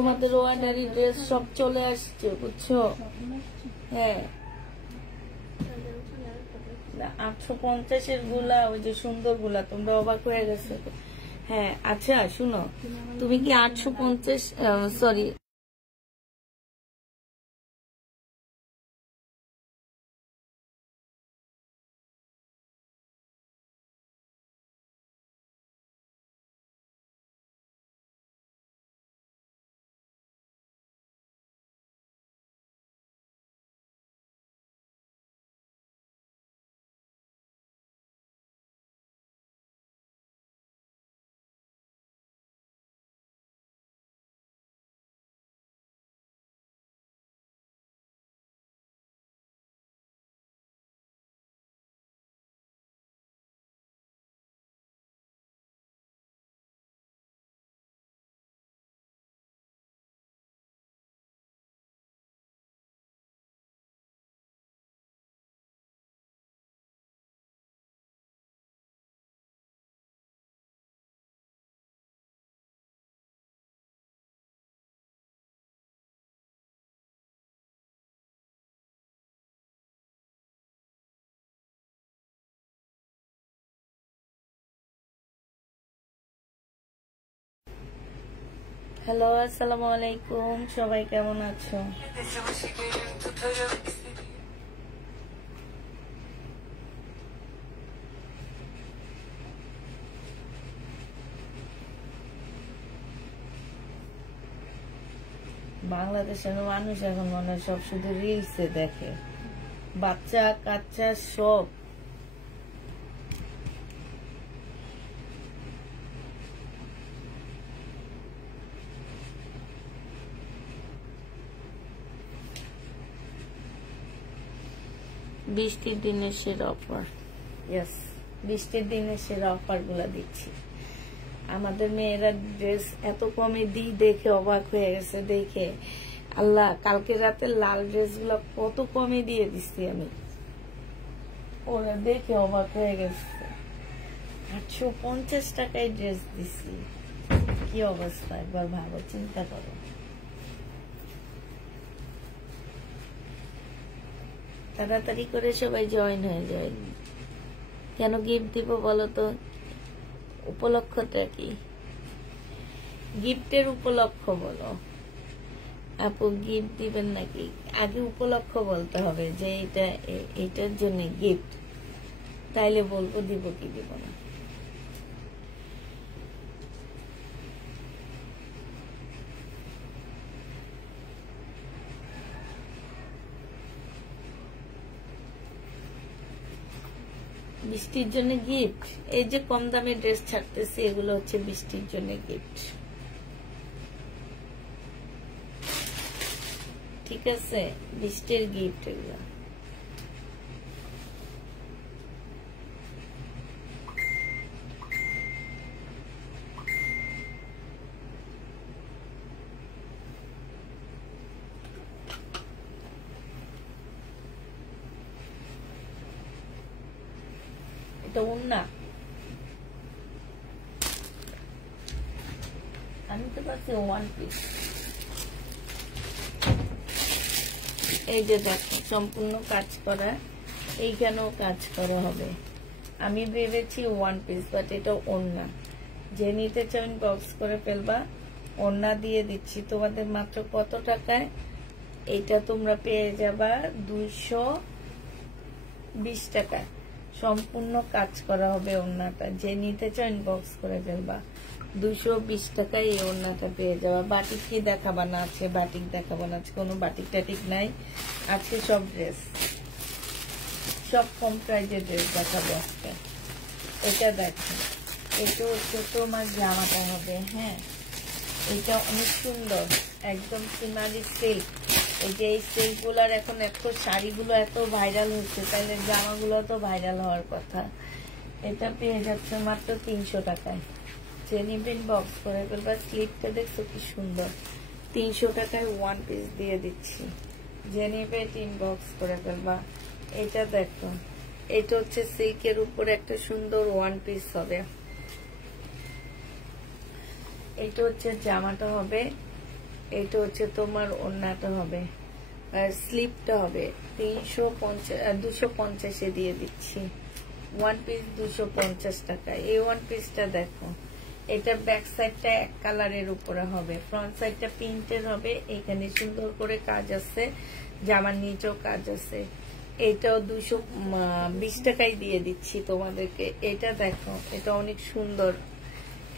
তোমাদের ওয়ার্ডারি ড্রেস সব চলে আসছে বুঝছো। হ্যাঁ 850 গুলা ওই যে সুন্দর গুলা তোমরা অবাক হয়ে গেছে। হ্যাঁ আচ্ছা শুনো, তুমি কি 850 সরি হ্যালো আসসালামু আলাইকুম, সবাই কেমন আছো? বাংলাদেশের মানুষ এখন মনে হয় সব শুধু রিলসে দেখে, বাচ্চা কাচ্চা সব। বৃষ্টির দিনের সেরা অফার, ইয়েস বৃষ্টির দিনের সেরা অফার গুলা দিচ্ছি। আমাদের মেয়েরা ড্রেস এত কমে দিই দেখে অবাক হয়ে গেছে। দেখে আল্লাহ, কালকে রাতে লাল ড্রেস গুলা কত কমে দিয়ে দিচ্ছি আমি, ওরা দেখে অবাক হয়ে গেছে। 850 টাকায় ড্রেস দিচ্ছি, কি অবস্থা একবার ভাবো, চিন্তা করো। তাড়াতাড়ি করে সবাই জয়েন হয়ে যায়। কেন গিফট দিব বলো তো? উপলক্ষটা কি? গিফটের উপলক্ষ বলো আপু, গিফট দিবেন নাকি? আগে উপলক্ষ বলতে হবে যে এটার জন্য গিফট, তাইলে বলবো দিব কি দিব না। বৃষ্টির জন্য গিফট, এই যে কম দামে ড্রেস ছাড়তেছি এগুলো হচ্ছে বৃষ্টির জন্য গিফট, ঠিক আছে? বৃষ্টির গিফট এগুলো। এটা ওন্না, আমি তো পাচ্ছি ওয়ান পিস। এই যে দেখো সম্পূর্ণ কাজ করা, এইখানেও কাজ করা হবে। আমি ভেবেছি ওয়ান পিস, বাট এটা ওন্না। যে নিতে চাও বক্স করে ফেলবা। ওন্না দিয়ে দিচ্ছি তোমাদের মাত্র কত টাকায়? এটা তোমরা পেয়ে যাবা 220 টাকা। সম্পূর্ণ কাজ করা হবে ওন্নাটা, যে নিতে চাও ইনবক্স করে ফেলবা। 220 টাকায় এই ওন্নাটা পেয়ে যাবা। বাটিক কি দেখাবা না? আছে বাটিক দেখাবো না, আছে কোনো বাটিক টাটিক নাই, আজকে সব ড্রেস, সব কম প্রাইজের ড্রেস দেখাবো আজকে। এটা দেখো, এটা হচ্ছে তোমার জামাটা হবে। হ্যাঁ এটা অনেক সুন্দর, একদম সিনারি সিল্ক। এই যে এই সিল্ক গুলার এখন এত শাড়িগুলো এত ভাইরাল হচ্ছে, তাহলে জামাগুলো তো ভাইরাল হওয়ার কথা। এটা পেয়ে যাচ্ছে মাত্র 300 টাকায়। যে নিবেন বক্স করে ফেলবা। স্লিপটা দেখছো কি সুন্দর, 300 টাকায় ওয়ান পিস দিয়ে দিচ্ছি। যে নিবে 3 বক্স করে ফেলবা। এটা দেখো, এটা হচ্ছে সিল্কের উপরে একটা সুন্দর ওয়ান পিস হবে। এটা হচ্ছে জামাটা হবে, এটা হচ্ছে তোমার ওড়নাটা হবে, আর স্লিপটা হবে 250 দিয়ে দিচ্ছি। ওয়ান পিস 250 টাকা। এই ওয়ান পিসটা দেখো, এটার ব্যাক সাইডটা এক কালারের উপরে হবে, ফ্রন্ট সাইডটা প্রিন্টের হবে, এখানে সুন্দর করে কাজ আছে, জামার নিচেও কাজ আছে। এটাও 220 টাকায় দিয়ে দিচ্ছি তোমাদেরকে। এটা দেখো, এটা অনেক সুন্দর।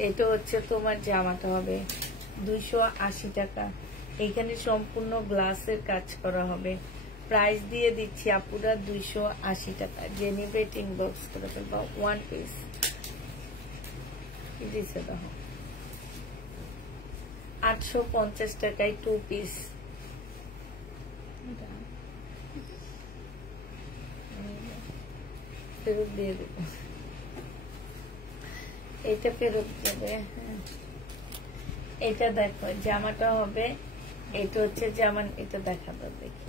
এটা হচ্ছে তোমার জামাটা হবে 280 টাকা। এখানে সম্পূর্ণ গ্লাসের কাজ করা হবে। প্রাইস দিয়ে দিচ্ছি আপুরা 280 টাকা। যে নিবে ইনবক্স করে ফেলবা। ওয়ান পিস দিচ্ছে দেখো 850 টাকায় 2 পিস। ফেরত দিয়ে দেব, এটা ফেরত দেবে। এটা দেখো জামাটা হবে, এটা হচ্ছে জামান, এটা দেখাবো দেখি।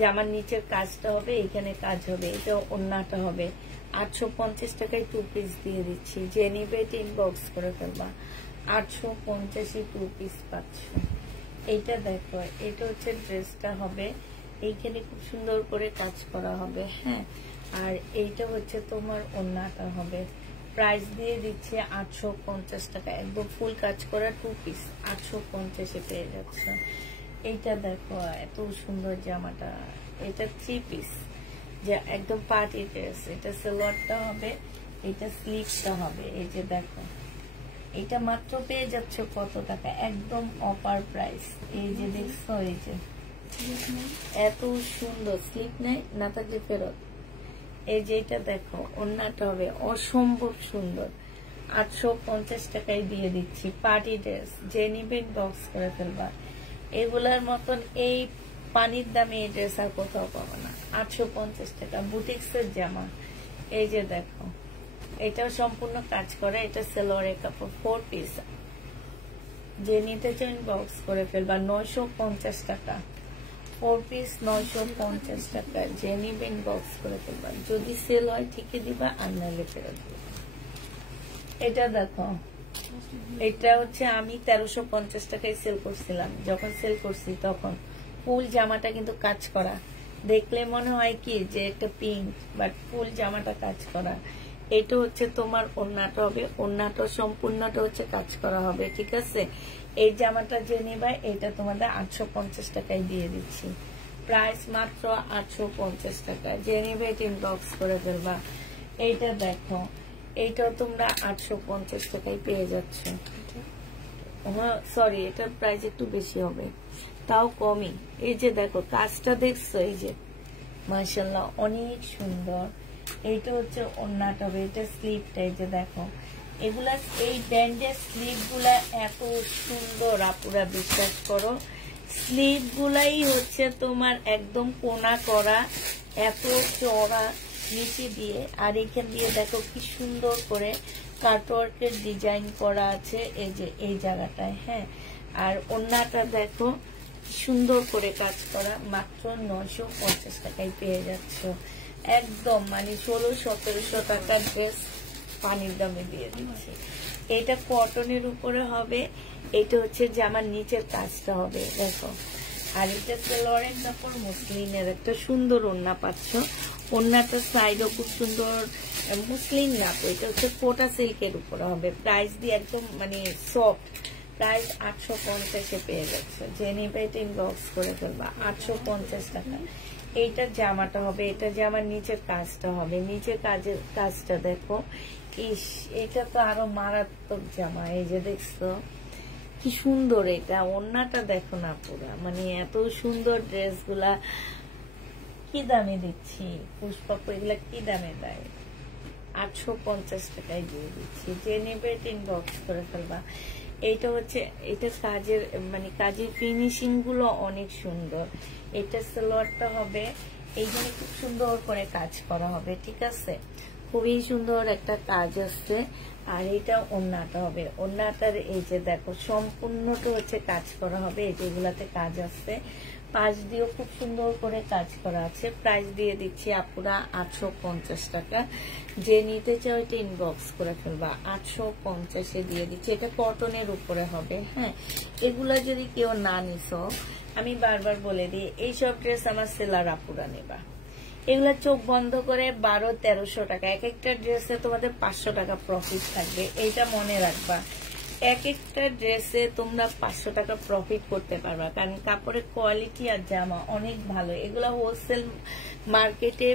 জামার নিচের কাজটা হবে, এখানে কাজ হবে, এটা ওড়নাটা হবে। 850 টাকায় 2 পিস দিয়ে দিচ্ছি। যে নিবে ইনবক্স করে ফেলবা। 850 2 পিস পাচ্ছ। এইটা দেখো, এটা হচ্ছে ড্রেসটা হবে, এইখানে খুব সুন্দর করে কাজ করা হবে। হ্যাঁ, আর এইটা হচ্ছে তোমার ওড়নাটা হবে। প্রাইস দিয়ে দিচ্ছে 850 টাকা। একদম ফুল কাজ করা 2 পিস 850 পেয়ে যাচ্ছে। এইটা দেখো এত সুন্দর জামাটা, এটা 3 পিস, যে একদম পার্টি ড্রেস। এটা সালোয়ারটা হবে, এটা স্লিভসটা হবে। এই যে দেখো, এটা মাত্র পেয়ে যাচ্ছে কত টাকা, একদম অফার প্রাইস। এই যে দেখছো, এই যে এত সুন্দর। স্লিপ নেই, না থাকলে ফেরত। এই যে এটা দেখো, ওড়নাটা হবে অসম্ভব সুন্দর। 850 টাকায় দিয়ে দিচ্ছি। পার্টি ড্রেস, যে নিবেন বক্স করে ফেলবা। এগুলার মতন এই পানির দামে এই ড্রেস আর কোথাও পাবো না। 850 টাকা বুটিক্সের জামা। এই যে দেখো, এটাও সম্পূর্ণ কাজ করা, এটা সালোয়ারের কাপড়, 4 পিস। যে নিতে চান বক্স করে ফেলবা। 950 টাকা 4 পিস, 950 টাকা। যে নিবেন বক্স করে ফেলবা। যদি সেল হয় ঠিকই দিবা, আর নাহলে ফেরত দিবা। এটা দেখো, এটা হচ্ছে আমি 1350 টাকায় সেল করছিলাম। যখন সেল করছি তখন ফুল জামাটা কিন্তু কাজ করা, দেখলে মনে হয় কি যে একটা পিঙ্ক, বাট ফুল জামাটা কাজ করা। এটা হচ্ছে তোমার ওড়নাটা হবে, ওড়নাটা সম্পূর্ণটা হচ্ছে কাজ করা হবে। ঠিক আছে, এই জামাটা যে নিবা, এটা তোমাদের 850 টাকায় দিয়ে দিচ্ছি। প্রাইস মাত্র 850 টাকা। যে নিবে ইনবক্স করে ফেলবা। এইটা দেখো, এইটাও তোমরা 850 টাকায় পেয়ে যাচ্ছ। সরি, এটার প্রাইস একটু বেশি হবে, তাও কমই। এই যে দেখো কাজটা দেখছো, এই যে মাশাআল্লাহ অনেক সুন্দর। এইটা হচ্ছে ওড়নাটা হবে, এটা স্লিভটা। এই যে দেখো, এগুলা এই ব্যান্ডের স্লিভ গুলা এত সুন্দর আপুরা, বিশ্বাস করো। স্লিভ গুলাই হচ্ছে তোমার একদম কোনা করা, এত চড়া নিচে দিয়ে, আর এখান দিয়ে দেখো কি সুন্দর করে কাটওয়ার্কের ডিজাইন করা আছে। এই যে এই জায়গাটায়। হ্যাঁ, আর ওড়নাটা দেখো সুন্দর করে কাজ করা। মাত্র 950 টাকায় পেয়ে যাচ্ছ। একদম মানে 1600-1700 টাকার ড্রেস পানির দামে দিয়ে দিচ্ছি। এটা কটনের উপরে হবে, এটা হচ্ছে জামার নিচের কাজটা হবে দেখো। আর এটা সালোয়ারের কাপড়, মুসলিনের একটা সুন্দর ওড়না পাচ্ছ। ওড়নাটার সাইডও খুব সুন্দর, মুসলিন না তো, এটা হচ্ছে কোটা সিল্কের উপরে হবে। প্রাইস দিয়ে একদম মানে সফট। প্রাইস 850 পেয়ে যাচ্ছে। যে নিবে এটা ইনবক্স করে ফেলবা। 850 টাকা। এইটা জামাটা হবে, এটা জামার নিচের কাজটা হবে। নিচের কাজটা দেখো, ইস এটা তো আরো মারাত্মক জামা। এই যে দেখছো কি সুন্দর, এটা ওড়নাটা দেখো না পুরা, মানে এত সুন্দর। ড্রেস গুলা কি দামে দিচ্ছি পুষ্পাপু, এগুলা কি দামে দেয়? 850 টাকায় দিয়ে দিচ্ছি। যে নেবে ইনবক্স করে ফেলবা। এইটা হচ্ছে, এটা কাজের মানে কাজের ফিনিশিং গুলো অনেক সুন্দর। এটা সালোয়ারটা হবে, এইখানে খুব সুন্দর করে কাজ করা হবে। ঠিক আছে, খুবই সুন্দর একটা কাজ আছে। আর এটা ওড়নাটা হবে, ওড়নাটার এই যে দেখো সম্পূর্ণটা হচ্ছে কাজ করা হবে, এই যেগুলাতে কাজ আছে, পাশ দিয়েও খুব সুন্দর করে কাজ করা আছে। প্রাইস দিয়ে দিচ্ছি আপুরা 850 টাকা। যে নিতে চাও এটা ইনবক্স করে ফেলবা, 850-এ দিয়ে দিচ্ছি। এটা কটনের উপরে হবে। হ্যাঁ, এগুলা যদি কেউ না নিছো, আমি বারবার বলে দিই এইসব ড্রেস আমার সেলার আপুরা নেবা। এগুলা চোখ বন্ধ করে 1200-1300 টাকা, এক একটা ড্রেসে তোমাদের 500 টাকা প্রফিট থাকবে, এইটা মনে রাখবা। এক একটা ড্রেসে তোমরা 500 টাকা প্রফিট করতে পারবা, কারণ কাপড়ের কোয়ালিটি আর জামা অনেক ভালো। এগুলা হোলসেল মার্কেটে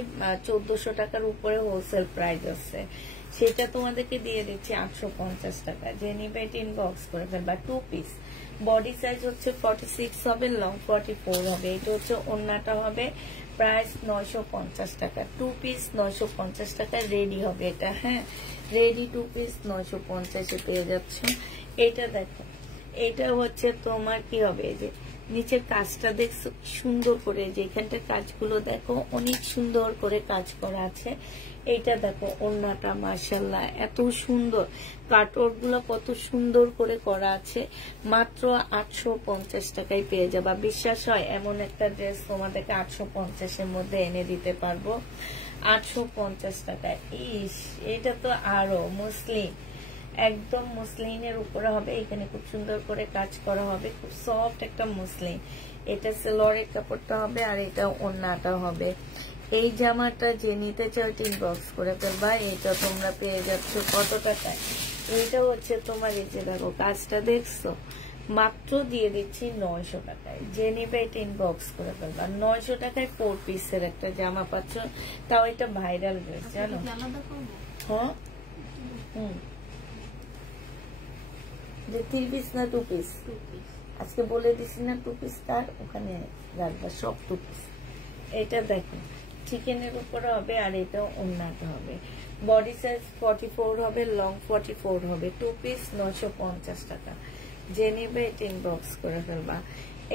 1400 টাকার উপরে হোলসেল প্রাইস আছে, সেটা তোমাদেরকে দিয়ে দিচ্ছি 850 টাকা। যে নিবে এটা ইনবক্স করে ফেলবা। 2 পিস, বডি সাইজ হচ্ছে 46 হবে, লং 44 হবে। এটা হচ্ছে ওড়নাটা হবে, প্রাইস 950 টাকা। 2 পিস 950 টাকা রেডি হবে এটা। হ্যাঁ, রেডি 2 পিস 950-এ পেয়ে যাচ্ছ। এটা দেখো, এটা হচ্ছে তোমার কি হবে, এই যে নিচের কাজটা দেখছো সুন্দর করে, যে এখানটার কাজগুলো দেখো অনেক সুন্দর করে কাজ করা আছে। এইটা দেখো ওড়নাটা মাশাআল্লাহ এত সুন্দর, কাটওয়ার্ক গুলো কত সুন্দর করে করা আছে। মাত্র 850 টাকায় পেয়ে যাবা। বিশ্বাস হয় এমন একটা ড্রেস তোমাদেরকে 850-এর মধ্যে এনে দিতে পারবো। 850 টাকায়। ইস, এটা তো আরো মুসলিম, একদম মুসলিনের উপরে হবে। এখানে খুব সুন্দর করে কাজ করা হবে, খুব সফট একটা মুসলিন। এটা সেলোয়ারের কাপড়টা হবে, আর এটা ওড়নাটা হবে। এই জামাটা যে নিতে চাও ইনবক্স করে ফেলবা। এটা তোমরা পেয়ে যাচ্ছ কত টাকায়? এইটা হচ্ছে তোমার, এই যে দেখো কাজটা দেখছো, মাত্র দিয়ে দিচ্ছি 900 টাকায়। যে নিবে এটা ইনবক্স করে ফেলবা। 900 টাকায় 4 পিসের একটা জামা পাচ্ছ, তাও এটা ভাইরাল ড্রেস, জানো? হ্যাঁ, যে 3 পিস না 2 পিস আজকে বলে দিছি না, 2 পিস তার ওখানে রাখবা সব 2 পিস। এটা দেখো চিকেনের উপরে হবে, আর এটা ওড়নাটা হবে। বডি সাইজ 44 হবে, লং 44 হবে। 2 পিস 950 টাকা। যে নিবে এটা ইনবক্স করে ফেলবা।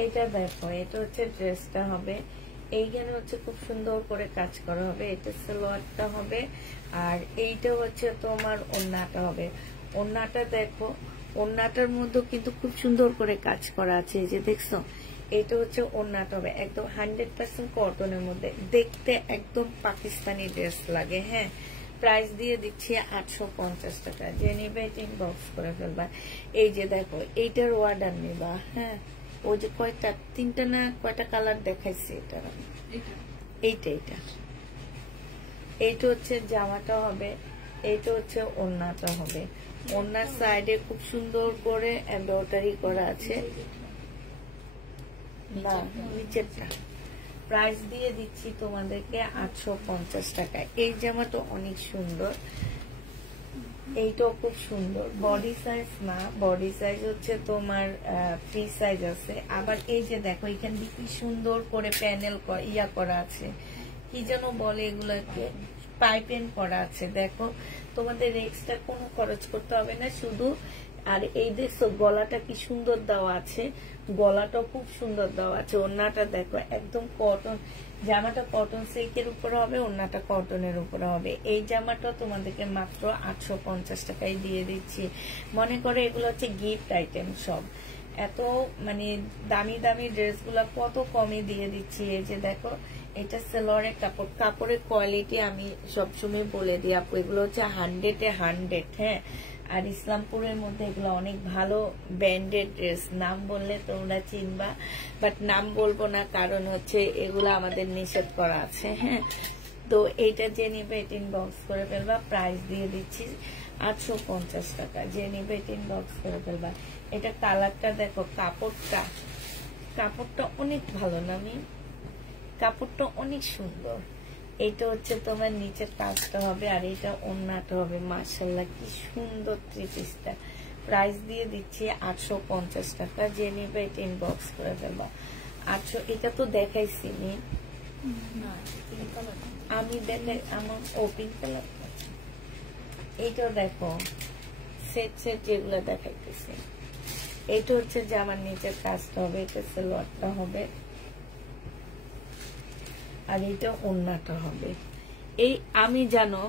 এটা দেখো, এটা হচ্ছে ড্রেসটা হবে। এইখানে হচ্ছে খুব সুন্দর করে কাজ করা হবে। এটা সালোয়ারটা হবে, আর এইটা হচ্ছে তোমার ওড়নাটা হবে। ওড়নাটা দেখো, ওড়নাটার মধ্যে কিন্তু খুব সুন্দর করে কাজ করা আছে, এই যে দেখছো। এটা হচ্ছে ওড়নাটা হবে, একদম 100% কটনের মধ্যে, দেখতে একদম পাকিস্তানি ড্রেস লাগে। হ্যাঁ, প্রাইস দিয়ে দিচ্ছি 850 টাকা। যে নিবে এটা ইনবক্স করে ফেলবা। এই যে দেখো, এইটার অর্ডার নিবা। হ্যাঁ, ওই যে কয়টা, 3টা না কয়টা কালার দেখাইছি, এটা এইটা এইটা এইটা হচ্ছে জামাটা হবে, এইটা হচ্ছে ওড়নাটা হবে। ওড়নার সাইডে খুব সুন্দর করে এমব্রয়ডারি করা আছে, না নিচেরটা। প্রাইস দিয়ে দিচ্ছি তোমাদেরকে 850 টাকায়। এই জামাটা অনেক সুন্দর, এইটাও খুব সুন্দর। বডি সাইজ না, বডি সাইজ হচ্ছে তোমার ফ্রি সাইজ আছে। আবার এই যে দেখো, এখানে কি সুন্দর করে প্যানেল ইয়া করা আছে, কি যেন বলে এগুলোকে, পাইপেন করা আছে। দেখো, তোমাদের এক্সট্রা কোনো খরচ করতে হবে না, শুধু। আর এই দেখছো গলাটা কি সুন্দর দেওয়া আছে, গলাটাও খুব সুন্দর দেওয়া আছে। ওড়নাটা দেখো একদম কটন, জামাটা কটন সিল্কের উপরে হবে, ওড়নাটা কটনের উপরে হবে। এই জামাটা তোমাদেরকে মাত্র 850 টাকায় দিয়ে দিচ্ছি। মনে করো এগুলো হচ্ছে গিফট আইটেম সব। এত মানে দামি দামি ড্রেসগুলো কত কমে দিয়ে দিচ্ছি। এই যে দেখো, এটা সেলোয়ারের কাপড়, কাপড়ের কোয়ালিটি আমি সবসময় বলে দিই আপু, এগুলো হচ্ছে 100-এ 100। হ্যাঁ, আর ইসলামপুরের মধ্যে এগুলো অনেক ভালো ব্র্যান্ডেড ড্রেস। নাম বললে তোমরা চিনবা, বাট নাম বলবো না, কারণ হচ্ছে এগুলো আমাদের নিষেধ করা আছে। হ্যাঁ, তো এইটা যে নিবে এটা ইনবক্স করে ফেলবা। প্রাইস দিয়ে দিচ্ছি 850 টাকা। যে নিবে এটা ইনবক্স করে ফেলবা। এটা কালারটা দেখো, কাপড়টা অনেক ভালো না, আমি কাপড়টা অনেক সুন্দর। এইটা হচ্ছে তোমার নিচের কাজটা হবে, আর এটা ওড়নাটা হবে। মাশাআল্লাহ কি সুন্দর 3 পিসটা। প্রাইস দিয়ে দিচ্ছি 850 টাকা। যে নিবে এটা ইনবক্স করে ফেলবা। 800, এটা তো দেখাইছি নি আমি, দেখাই আমার পিঙ্ক কালার। এইটাও দেখো, সেট যেগুলো দেখাইতেছি। এইটা হচ্ছে জামার নিচের কাজটা হবে, এটা সালোয়ারটা হবে, আর এইটা ওড়নাটা হবে। এই আমি জানো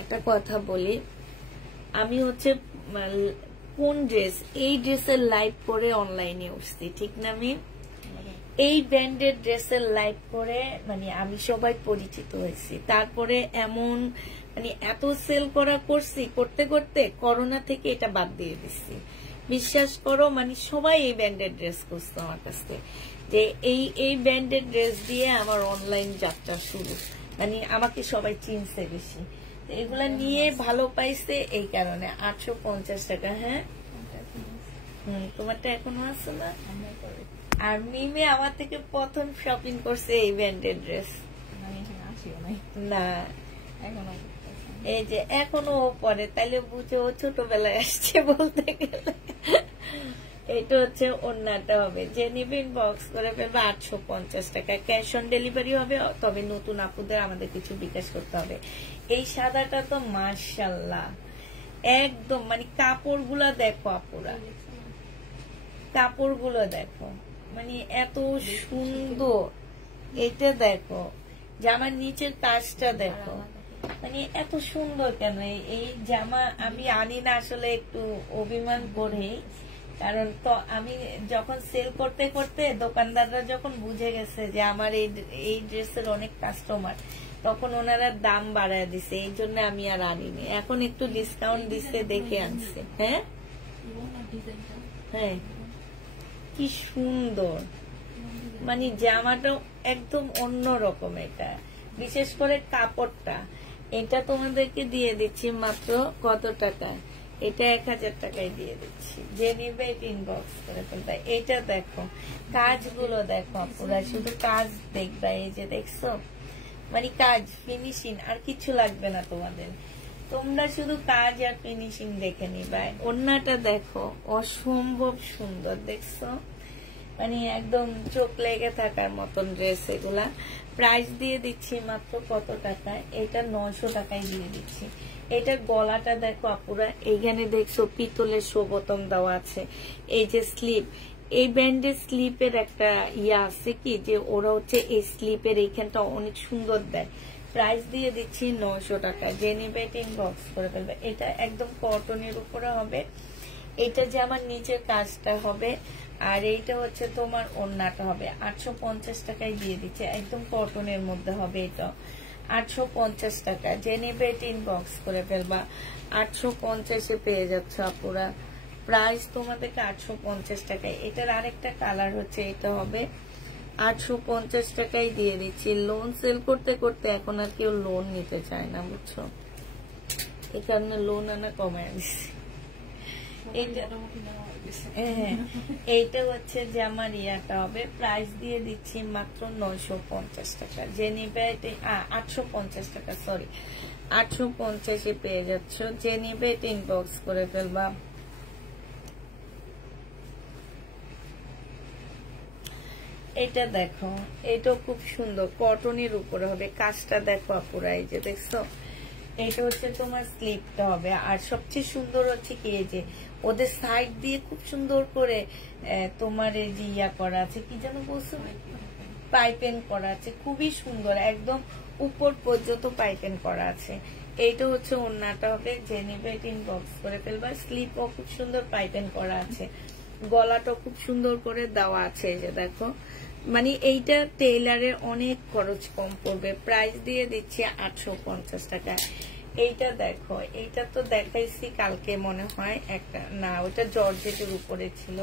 একটা কথা বলি, আমি হচ্ছে কোন ড্রেস, এই ড্রেসের লাইভ করে অনলাইনে উঠছি, ঠিক না? আমি এই ব্র্যান্ডের ড্রেসের লাইভ করে মানে আমি সবাই পরিচিত হয়েছি। তারপরে এমন মানে এত সেল করা করছি, করতে করতে করোনা থেকে এটা বাদ দিয়ে দিচ্ছি। বিশ্বাস করো, মানে সবাই এই ব্র্যান্ডের ড্রেস করতো আমার কাছে, যে এই ব্র্যান্ডের ড্রেস দিয়ে আমার অনলাইন যাত্রা শুরু। মানে আমাকে সবাই চিনছে বেশি, এগুলা নিয়ে ভালো পাইছে এই কারণে। 850 টাকা। হ্যাঁ, তোমারটা এখনো আছে না? আর মিমে আমার থেকে প্রথম শপিং করছে এই ব্র্যান্ডের ড্রেস। না, এই যে এখনো পরে, তাইলে বুঝে ও ছোটবেলায় আসছে বলতে গেলে। এটা হচ্ছে ওড়নাটা হবে, যে নিবে ইনবক্স করে ফেলবে। 850 টাকা ক্যাশ অন ডেলিভারি হবে, তবে নতুন আপুদের আমাদের কিছু বিকাশ করতে হবে। এই সাদাটা তো মাশাআল্লাহ একদম, মানে কাপড়গুলা দেখো আপুরা, কাপড়গুলো দেখো, মানে এত সুন্দর। এটা দেখো, জামার নিচের কাজটা দেখো, মানে এত সুন্দর। কেন এই জামা আমি আনি না আসলে একটু অভিমান করে, কারণ তো আমি যখন সেল করতে করতে দোকানদাররা যখন বুঝে গেছে যে আমার এই ড্রেসের অনেক কাস্টমার, তখন ওনারা দাম বাড়ায় দিছে, এই জন্য আমি আর আনিনি। এখন একটু ডিসকাউন্ট দিচ্ছে দেখে আনছে। হ্যাঁ হ্যাঁ, কি সুন্দর, মানে জামাটা একদম অন্যরকম। এটা বিশেষ করে কাপড়টা, এটা তোমাদেরকে দিয়ে দিচ্ছি মাত্র কত টাকা? এটা 1000 টাকায় দিয়ে দিচ্ছি, যে নিবে ইনবক্স করে ফেলবে। এটা দেখো, কাজগুলো দেখো পুরা, শুধু কাজ দেখবা। এই যে দেখছো, মানে কাজ, ফিনিশিং, আর কিছু লাগবে না তোমাদের, তোমরা শুধু কাজ আর ফিনিশিং দেখে নিবা। ওড়নাটা দেখো, অসম্ভব সুন্দর, দেখছো, মানে একদম চোখ লেগে থাকার মতন ড্রেস এগুলা। প্রাইস দিয়ে দিচ্ছি মাত্র কত টাকায়? এটা 900 টাকায় দিয়ে দিচ্ছি। এটা গলাটা দেখো আপুরা, এইখানে দেখছো পিতলের শোবতম দেওয়া আছে। এই যে স্লিপ, এই ব্যান্ডের স্লিপের একটা ইয়া আছে কি, যে ওরা হচ্ছে এই স্লিপের এইখানটা অনেক সুন্দর দেয়। প্রাইস দিয়ে দিচ্ছি 900 টাকায়, যে নেবে ইনবক্স করে ফেলবে। এটা একদম কটনের উপরে হবে, এটা যে আমার নিচের কাজটা হবে, আর এইটা হচ্ছে তোমার ওড়নাটা হবে। 850 টাকায় দিয়ে দিচ্ছে, একদম কটনের মধ্যে হবে। এটা 850 টাকা, যে নেবে ইনবক্স করে ফেলবা। 850-এ পেয়ে যাচ্ছে আপুরা, প্রাইস তোমাদেরকে 850 টাকায়। এটার আরেকটা কালার হচ্ছে, এটা হবে 850 টাকায় দিয়ে দিচ্ছি। লোন সেল করতে করতে এখন আর কেউ লোন নিতে চায় না, বুঝছো, এই কারণে লোন আনা কমায় দিচ্ছি। এইটা হচ্ছে যে আমার ইয়াটা হবে, প্রাইস দিয়ে দিচ্ছি মাত্র 950 টাকা, যে নিবে 850 টাকা, সরি 850-এ পেয়ে যাচ্ছ, যে নিবে ইনবক্স করে ফেলবা। এটা দেখো, এটা খুব সুন্দর, কটনের উপরে হবে, কাজটা দেখো আপুরা, এই যে দেখছো, এটা হচ্ছে তোমার স্লিপটা হবে। আর সবচেয়ে সুন্দর হচ্ছে কি, এই যে ওদের সাইড দিয়ে খুব সুন্দর করে তোমার এই যে ইয়া করা আছে, কি যেন বলছো, পাইপেন করা আছে, খুবই সুন্দর, একদম উপর পর্যন্ত পাইপেন করা আছে। এইটা হচ্ছে ওড়নাটা হবে, যে নেবে ইনবক্স করে ফেলবা। স্লিপও খুব সুন্দর পাইপেন করা আছে, গলাটা খুব সুন্দর করে দেওয়া আছে, এই যে দেখো, মানে এইটা টেইলারের অনেক খরচ কম পড়বে। প্রাইস দিয়ে দিচ্ছি 850 টাকা। এইটা দেখো, এইটা তো দেখাইছি কালকে মনে হয় একটা, না ওটা জর্জেটের উপরে ছিল।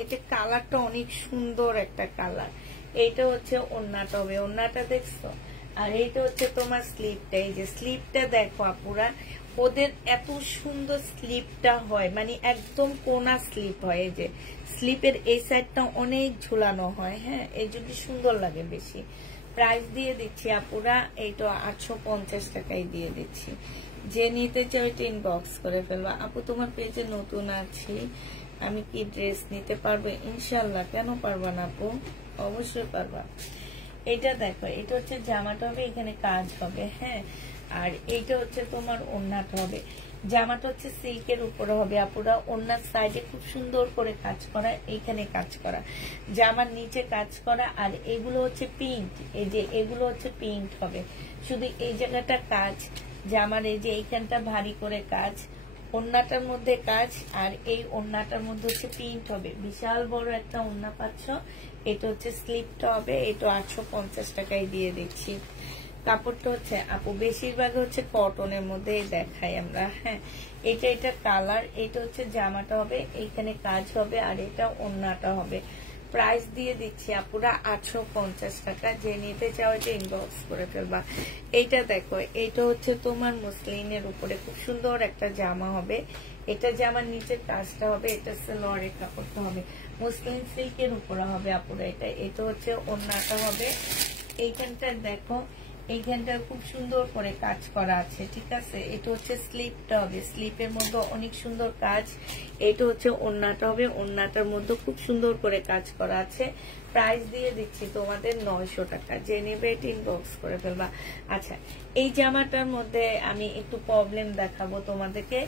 এটা কালারটা অনেক সুন্দর একটা কালার। এইটা হচ্ছে ওড়নাটা হবে, ওড়নাটা দেখছো, আর এইটা হচ্ছে তোমার স্লিপটা। এই যে স্লিপটা দেখো আপুরা, ওদের এত সুন্দর স্লিপটা হয়, মানে একদম কোনা স্লিপ হয়। এই যে স্লিপের এই সাইডটা অনেক ঝুলানো হয়, হ্যাঁ, এই জন্য সুন্দর লাগে বেশি। প্রাইস দিয়ে দিচ্ছি আপুরা, এইটা 850 টাকায় দিয়ে দিচ্ছি, যে নিতে চাই ইনবক্স করে ফেলবা। আপু তোমার পেজে নতুন আছি, আমি কি ড্রেস নিতে পারবো? ইনশাল্লাহ, কেন পারবা না আপু, অবশ্যই পারবা। এটা দেখো, এটা হচ্ছে জামাটা হবে, এখানে কাজ হবে, হ্যাঁ, আর এইটা হচ্ছে তোমার ওড়নাটা হবে, জামাটা হচ্ছে সিল্কের উপরে হবে আপুরা, ওড়নার সাইডে খুব সুন্দর করে কাজ করা, এইখানে কাজ করা, জামার নিচে কাজ করা, আর এগুলো হচ্ছে প্রিন্ট, এই যে এগুলো হচ্ছে প্রিন্ট হবে, শুধু এই জায়গাটা কাজ, জামার এই যে এইখানটা ভারী করে কাজ, ওড়নাটার মধ্যে কাজ, আর এই ওড়নাটার মধ্যে হচ্ছে প্রিন্ট হবে, বিশাল বড় একটা ওড়না পাচ্ছ। এটা হচ্ছে স্লিপটা হবে, এটা 850 টাকায় দিয়ে দিচ্ছি। কাপড়টা হচ্ছে আপু বেশিরভাগ হচ্ছে কটনের মধ্যে দেখাই আমরা, হ্যাঁ। এটা কালার, এটা হচ্ছে জামাটা হবে, এইখানে কাজ হবে, আর এটা ওড়নাটা হবে। প্রাইস দিয়ে দিচ্ছি আপুরা 850 টাকা, যে নিতে চাও এটা ইনবক্স করে ফেলবা। এইটা দেখো, এইটা হচ্ছে তোমার মসলিনের উপরে খুব সুন্দর একটা জামা হবে, এটা জামার নিচের কাজটা হবে, এটা সালোয়ারের কাপড়টা হবে, মসলিন সিল্কের উপরে হবে আপুরা। এটা হচ্ছে ওড়নাটা হবে, এইখানটা দেখো, এইখানটা খুব সুন্দর করে কাজ করা আছে, ঠিক আছে। এটা হচ্ছে স্লিপটা হবে, স্লিপের মধ্যে অনেক সুন্দর কাজ। এটা হচ্ছে ওড়নাটা হবে, ওড়নাটার মধ্যে খুব সুন্দর করে কাজ করা আছে। প্রাইস দিয়ে দিচ্ছি তোমাদের 900 টাকা, যে নেবে এটা ইনবক্স করে ফেলবা। আচ্ছা, এই জামাটার মধ্যে আমি একটু প্রবলেম দেখাবো তোমাদেরকে।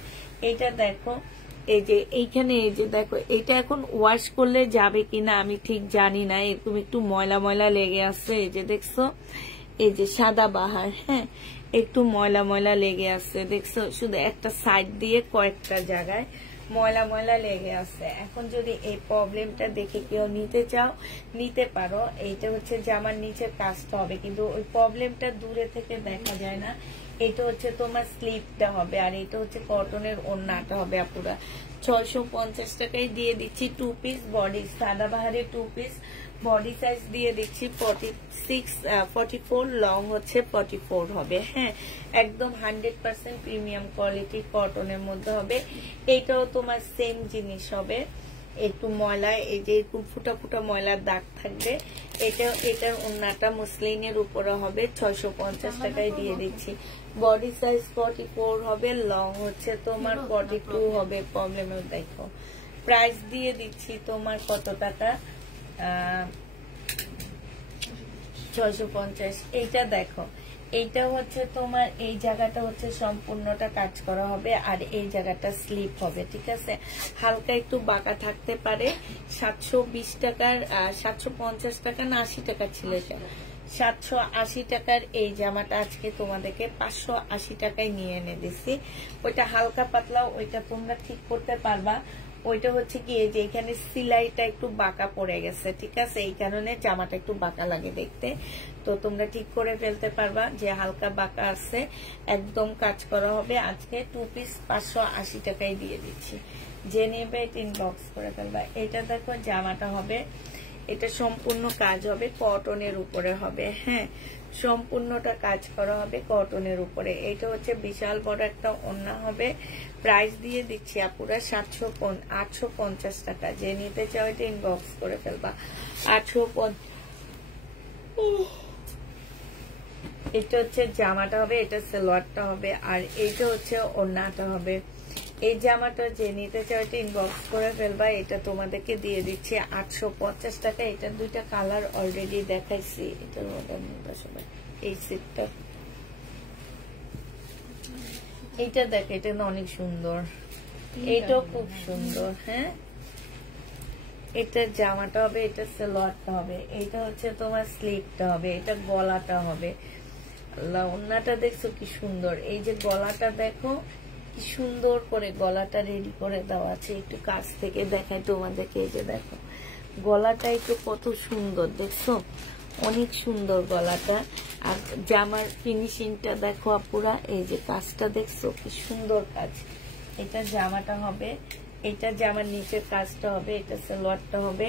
এটা দেখো, এই যে এইখানে, এই যে দেখো, এটা এখন ওয়াশ করলে যাবে কিনা আমি ঠিক জানি না, এরকম একটু ময়লা ময়লা লেগে আছে, এই যে দেখছো, এই যে সাদা বাহার, হ্যাঁ, একটু ময়লা ময়লা লেগে আছে, দেখছো, শুধু একটা সাইড দিয়ে কয়েকটা জায়গায় ময়লা ময়লা লেগে আছে। এখন যদি এই প্রবলেমটা দেখে কেউ নিতে চাও নিতে পারো। এইটা হচ্ছে জামার নিচের কাজটা হবে, কিন্তু ওই প্রবলেমটা দূরে থেকে দেখা যায় না। এটা হচ্ছে তোমার স্লিপটা হবে, আর এটা হচ্ছে কটনের ওড়নাটা হবে আপুরা। 650 টাকায় দিয়ে দিচ্ছি 2 পিস বডি, সাদা বাহারের 2 পিস বডি সাইজ দিয়ে দিচ্ছি 44, লং হচ্ছে 44 হবে, হ্যাঁ। একদম 100% প্রিমিয়াম কোয়ালিটি কটনের মধ্যে হবে। এইটাও তোমার সেম জিনিস হবে, একটু ময়লা, এই যে একটু ফুটা ফুটা ময়লার দাগ থাকবে। এটার ওড়নাটা মসলিনের উপরে হবে, 650 টাকায় দিয়ে দিচ্ছি। বডি সাইজ 44 হবে, লং হচ্ছে তোমার 42 হবে। প্রবলেমের দেখো, প্রাইস দিয়ে দিচ্ছি তোমার কত টাকা, 650। এইটা দেখো, এইটা হচ্ছে তোমার, এই জায়গাটা হচ্ছে সম্পূর্ণটা কাজ করা হবে, আর এই জায়গাটা স্লিপ হবে, ঠিক আছে। হালকা একটু বাঁকা থাকতে পারে। 720 টাকার, 750 টাকা না 80 টাকা ছিল এটা, 780 টাকার এই জামাটা আজকে তোমাদেরকে 580 টাকায় নিয়ে এনে দিছি। ওইটা হালকা পাতলা, ওইটা তোমরা ঠিক করতে পারবা। ওইটা হচ্ছে কি, এই যে এখানে সিলাইটা একটু বাঁকা পড়ে গেছে, ঠিক আছে, এই কারণে জামাটা একটু বাঁকা লাগে দেখতে। তো তোমরা ঠিক করে ফেলতে পারবা যে হালকা বাঁকা আছে, একদম কাজ করা হবে। আজকে 2 পিস 580 টাকায় দিয়ে দিচ্ছি, যে নেবে এটা ইনবক্স করে ফেলবা। এটা দেখো, জামাটা হবে, এটা সম্পূর্ণ কাজ হবে, কটনের উপরে হবে, হ্যাঁ, সম্পূর্ণটা কাজ করা হবে কটনের উপরে। এটা হচ্ছে বিশাল বড় একটা ওড়না হবে। প্রাইস দিয়ে দিচ্ছি আপুরা 850 টাকা, যে নিতে চাও এটা ইনবক্স করে ফেলবা। 850। এটা হচ্ছে জামাটা হবে, এটা সালোয়ারটা হবে, আর এইটা হচ্ছে ওড়নাটা হবে। এই জামাটা যে নিতে চাও এটা ইনবক্স করে ফেলবা। এটা তোমাদেরকে দিয়ে দিচ্ছি 850 টাকা। এটা দুইটা কালার অলরেডি দেখাইছি। এটার মধ্যে এই সেটটা, এইটা দেখ, এটা অনেক সুন্দর, এইটাও খুব সুন্দর, হ্যাঁ। এটা জামাটা হবে, এটা সালোয়ারটা হবে, এটা হচ্ছে তোমার স্লিপটা হবে, এটা গলাটা হবে। আল্লাহ, ওড়নাটা দেখছো কি সুন্দর, এই যে গলাটা দেখো কি সুন্দর করে গলাটা রেডি করে দেওয়া আছে। একটু কাছ থেকে দেখাই তোমাদেরকে, এই যে দেখো গলাটা একটু কত সুন্দর, দেখছো, অনেক সুন্দর গলাটা। আর জামার ফিনিশিংটা দেখো আপুরা, এই যে কাজটা দেখছো কি সুন্দর কাজ। এটা জামাটা হবে, এটা জামার নিচের কাজটা হবে, এটা সালোয়ারটা হবে,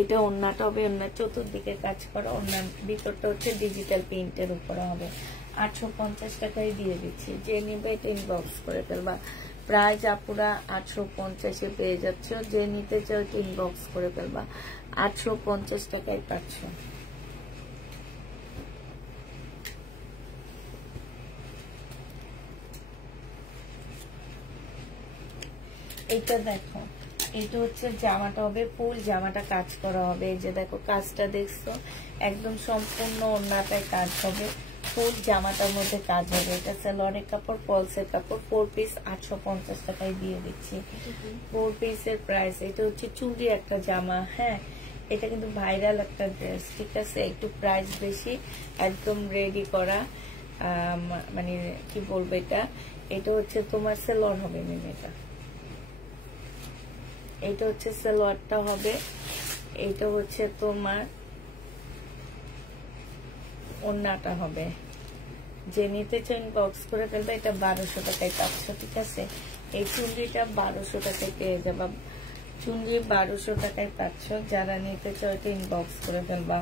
এটা ওড়নাটা হবে, ওড়নার চতুর্দিকে কাজ করা, ওড়নার ভিতরটা হচ্ছে ডিজিটাল প্রিন্টের উপরে হবে। 850 টাকায় দিয়ে দিচ্ছি, যে নিবে এটা ইনবক্স করে ফেলবা। প্রাইস আপুরা 850-এ পেয়ে যাচ্ছ, যে নিতে চাও এটা ইনবক্স করে ফেলবা। 850 টাকায় পাচ্ছ। এটা দেখো, এটা হচ্ছে জামাটা হবে, ফুল জামাটা কাজ করা হবে। এই যে দেখো কাজটা দেখছো, একদম সম্পূর্ণ ওড়নাটায় কাজ হবে, ফুল জামাটার মধ্যে কাজ হবে। এটা সালোয়ারের কাপড়, পলসের কাপড়, 4 পিস 850 টাকায় দিয়ে দিচ্ছি। 4 পিসের প্রাইস। এটা হচ্ছে চুড়ি একটা জামা। হ্যাঁ, এটা কিন্তু ভাইরাল একটা ড্রেস, ঠিক আছে। একটু প্রাইস বেশি, একদম রেডি করা, মানে কি বলবো, এটা হচ্ছে তোমার সালোয়ার হবে ম্যাম। এটা হচ্ছে সালোয়ারটা হবে, এটা হচ্ছে তোমার ওড়নাটা হবে। যে নিতে চান বক্স করে ফেলবে। এটা 1200 টাকায় পাচ্ছ, ঠিক আছে। এই চুন্ডিটা 1200 টাকায় পেয়ে যাবা। চুন্ডি 1200 টাকায় পাচ্ছ। যারা নিতে চাও এটা ইনবক্স করে ফেলবা।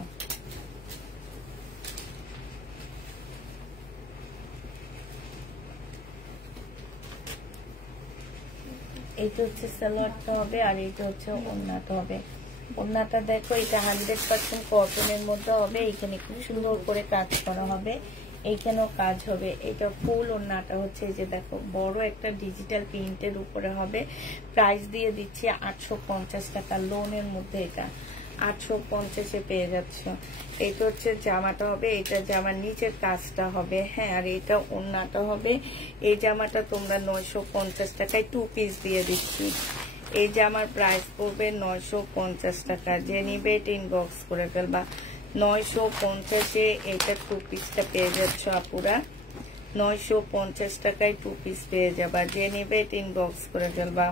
এইটা হচ্ছে সালোয়ারটা হবে, আর এইটা হচ্ছে ওড়নাটা হবে। ওড়নাটা দেখো, এটা 100% কটনের মধ্যে হবে। এখানে খুব সুন্দর করে কাজ করা হবে, এইখানেও কাজ হবে। এটা ফুল ওড়নাটা হচ্ছে এই যে দেখো, বড় একটা ডিজিটাল প্রিন্টের উপরে হবে। প্রাইস দিয়ে দিচ্ছি 850 টাকা লোনের মধ্যে। এটা 850-এ পেয়ে যাচ্ছ। এটা হচ্ছে জামাটা হবে, এটা জামার নিচের কাজটা হবে। হ্যাঁ, আর এটা ওড়নাটা হবে। এই জামাটা তোমরা 950 টাকায় 2 পিস দিয়ে দিচ্ছি। এই জামার প্রাইস পড়বে 950 টাকা। যে নিবে এটা ইনবক্স করে ফেলবা। 950-এ এটা 2 পিসটা পেয়ে যাচ্ছ আপুরা। 950 টাকায় 2 পিস পেয়ে যাবা। যে নিবে এটা ইনবক্স করে ফেলবা।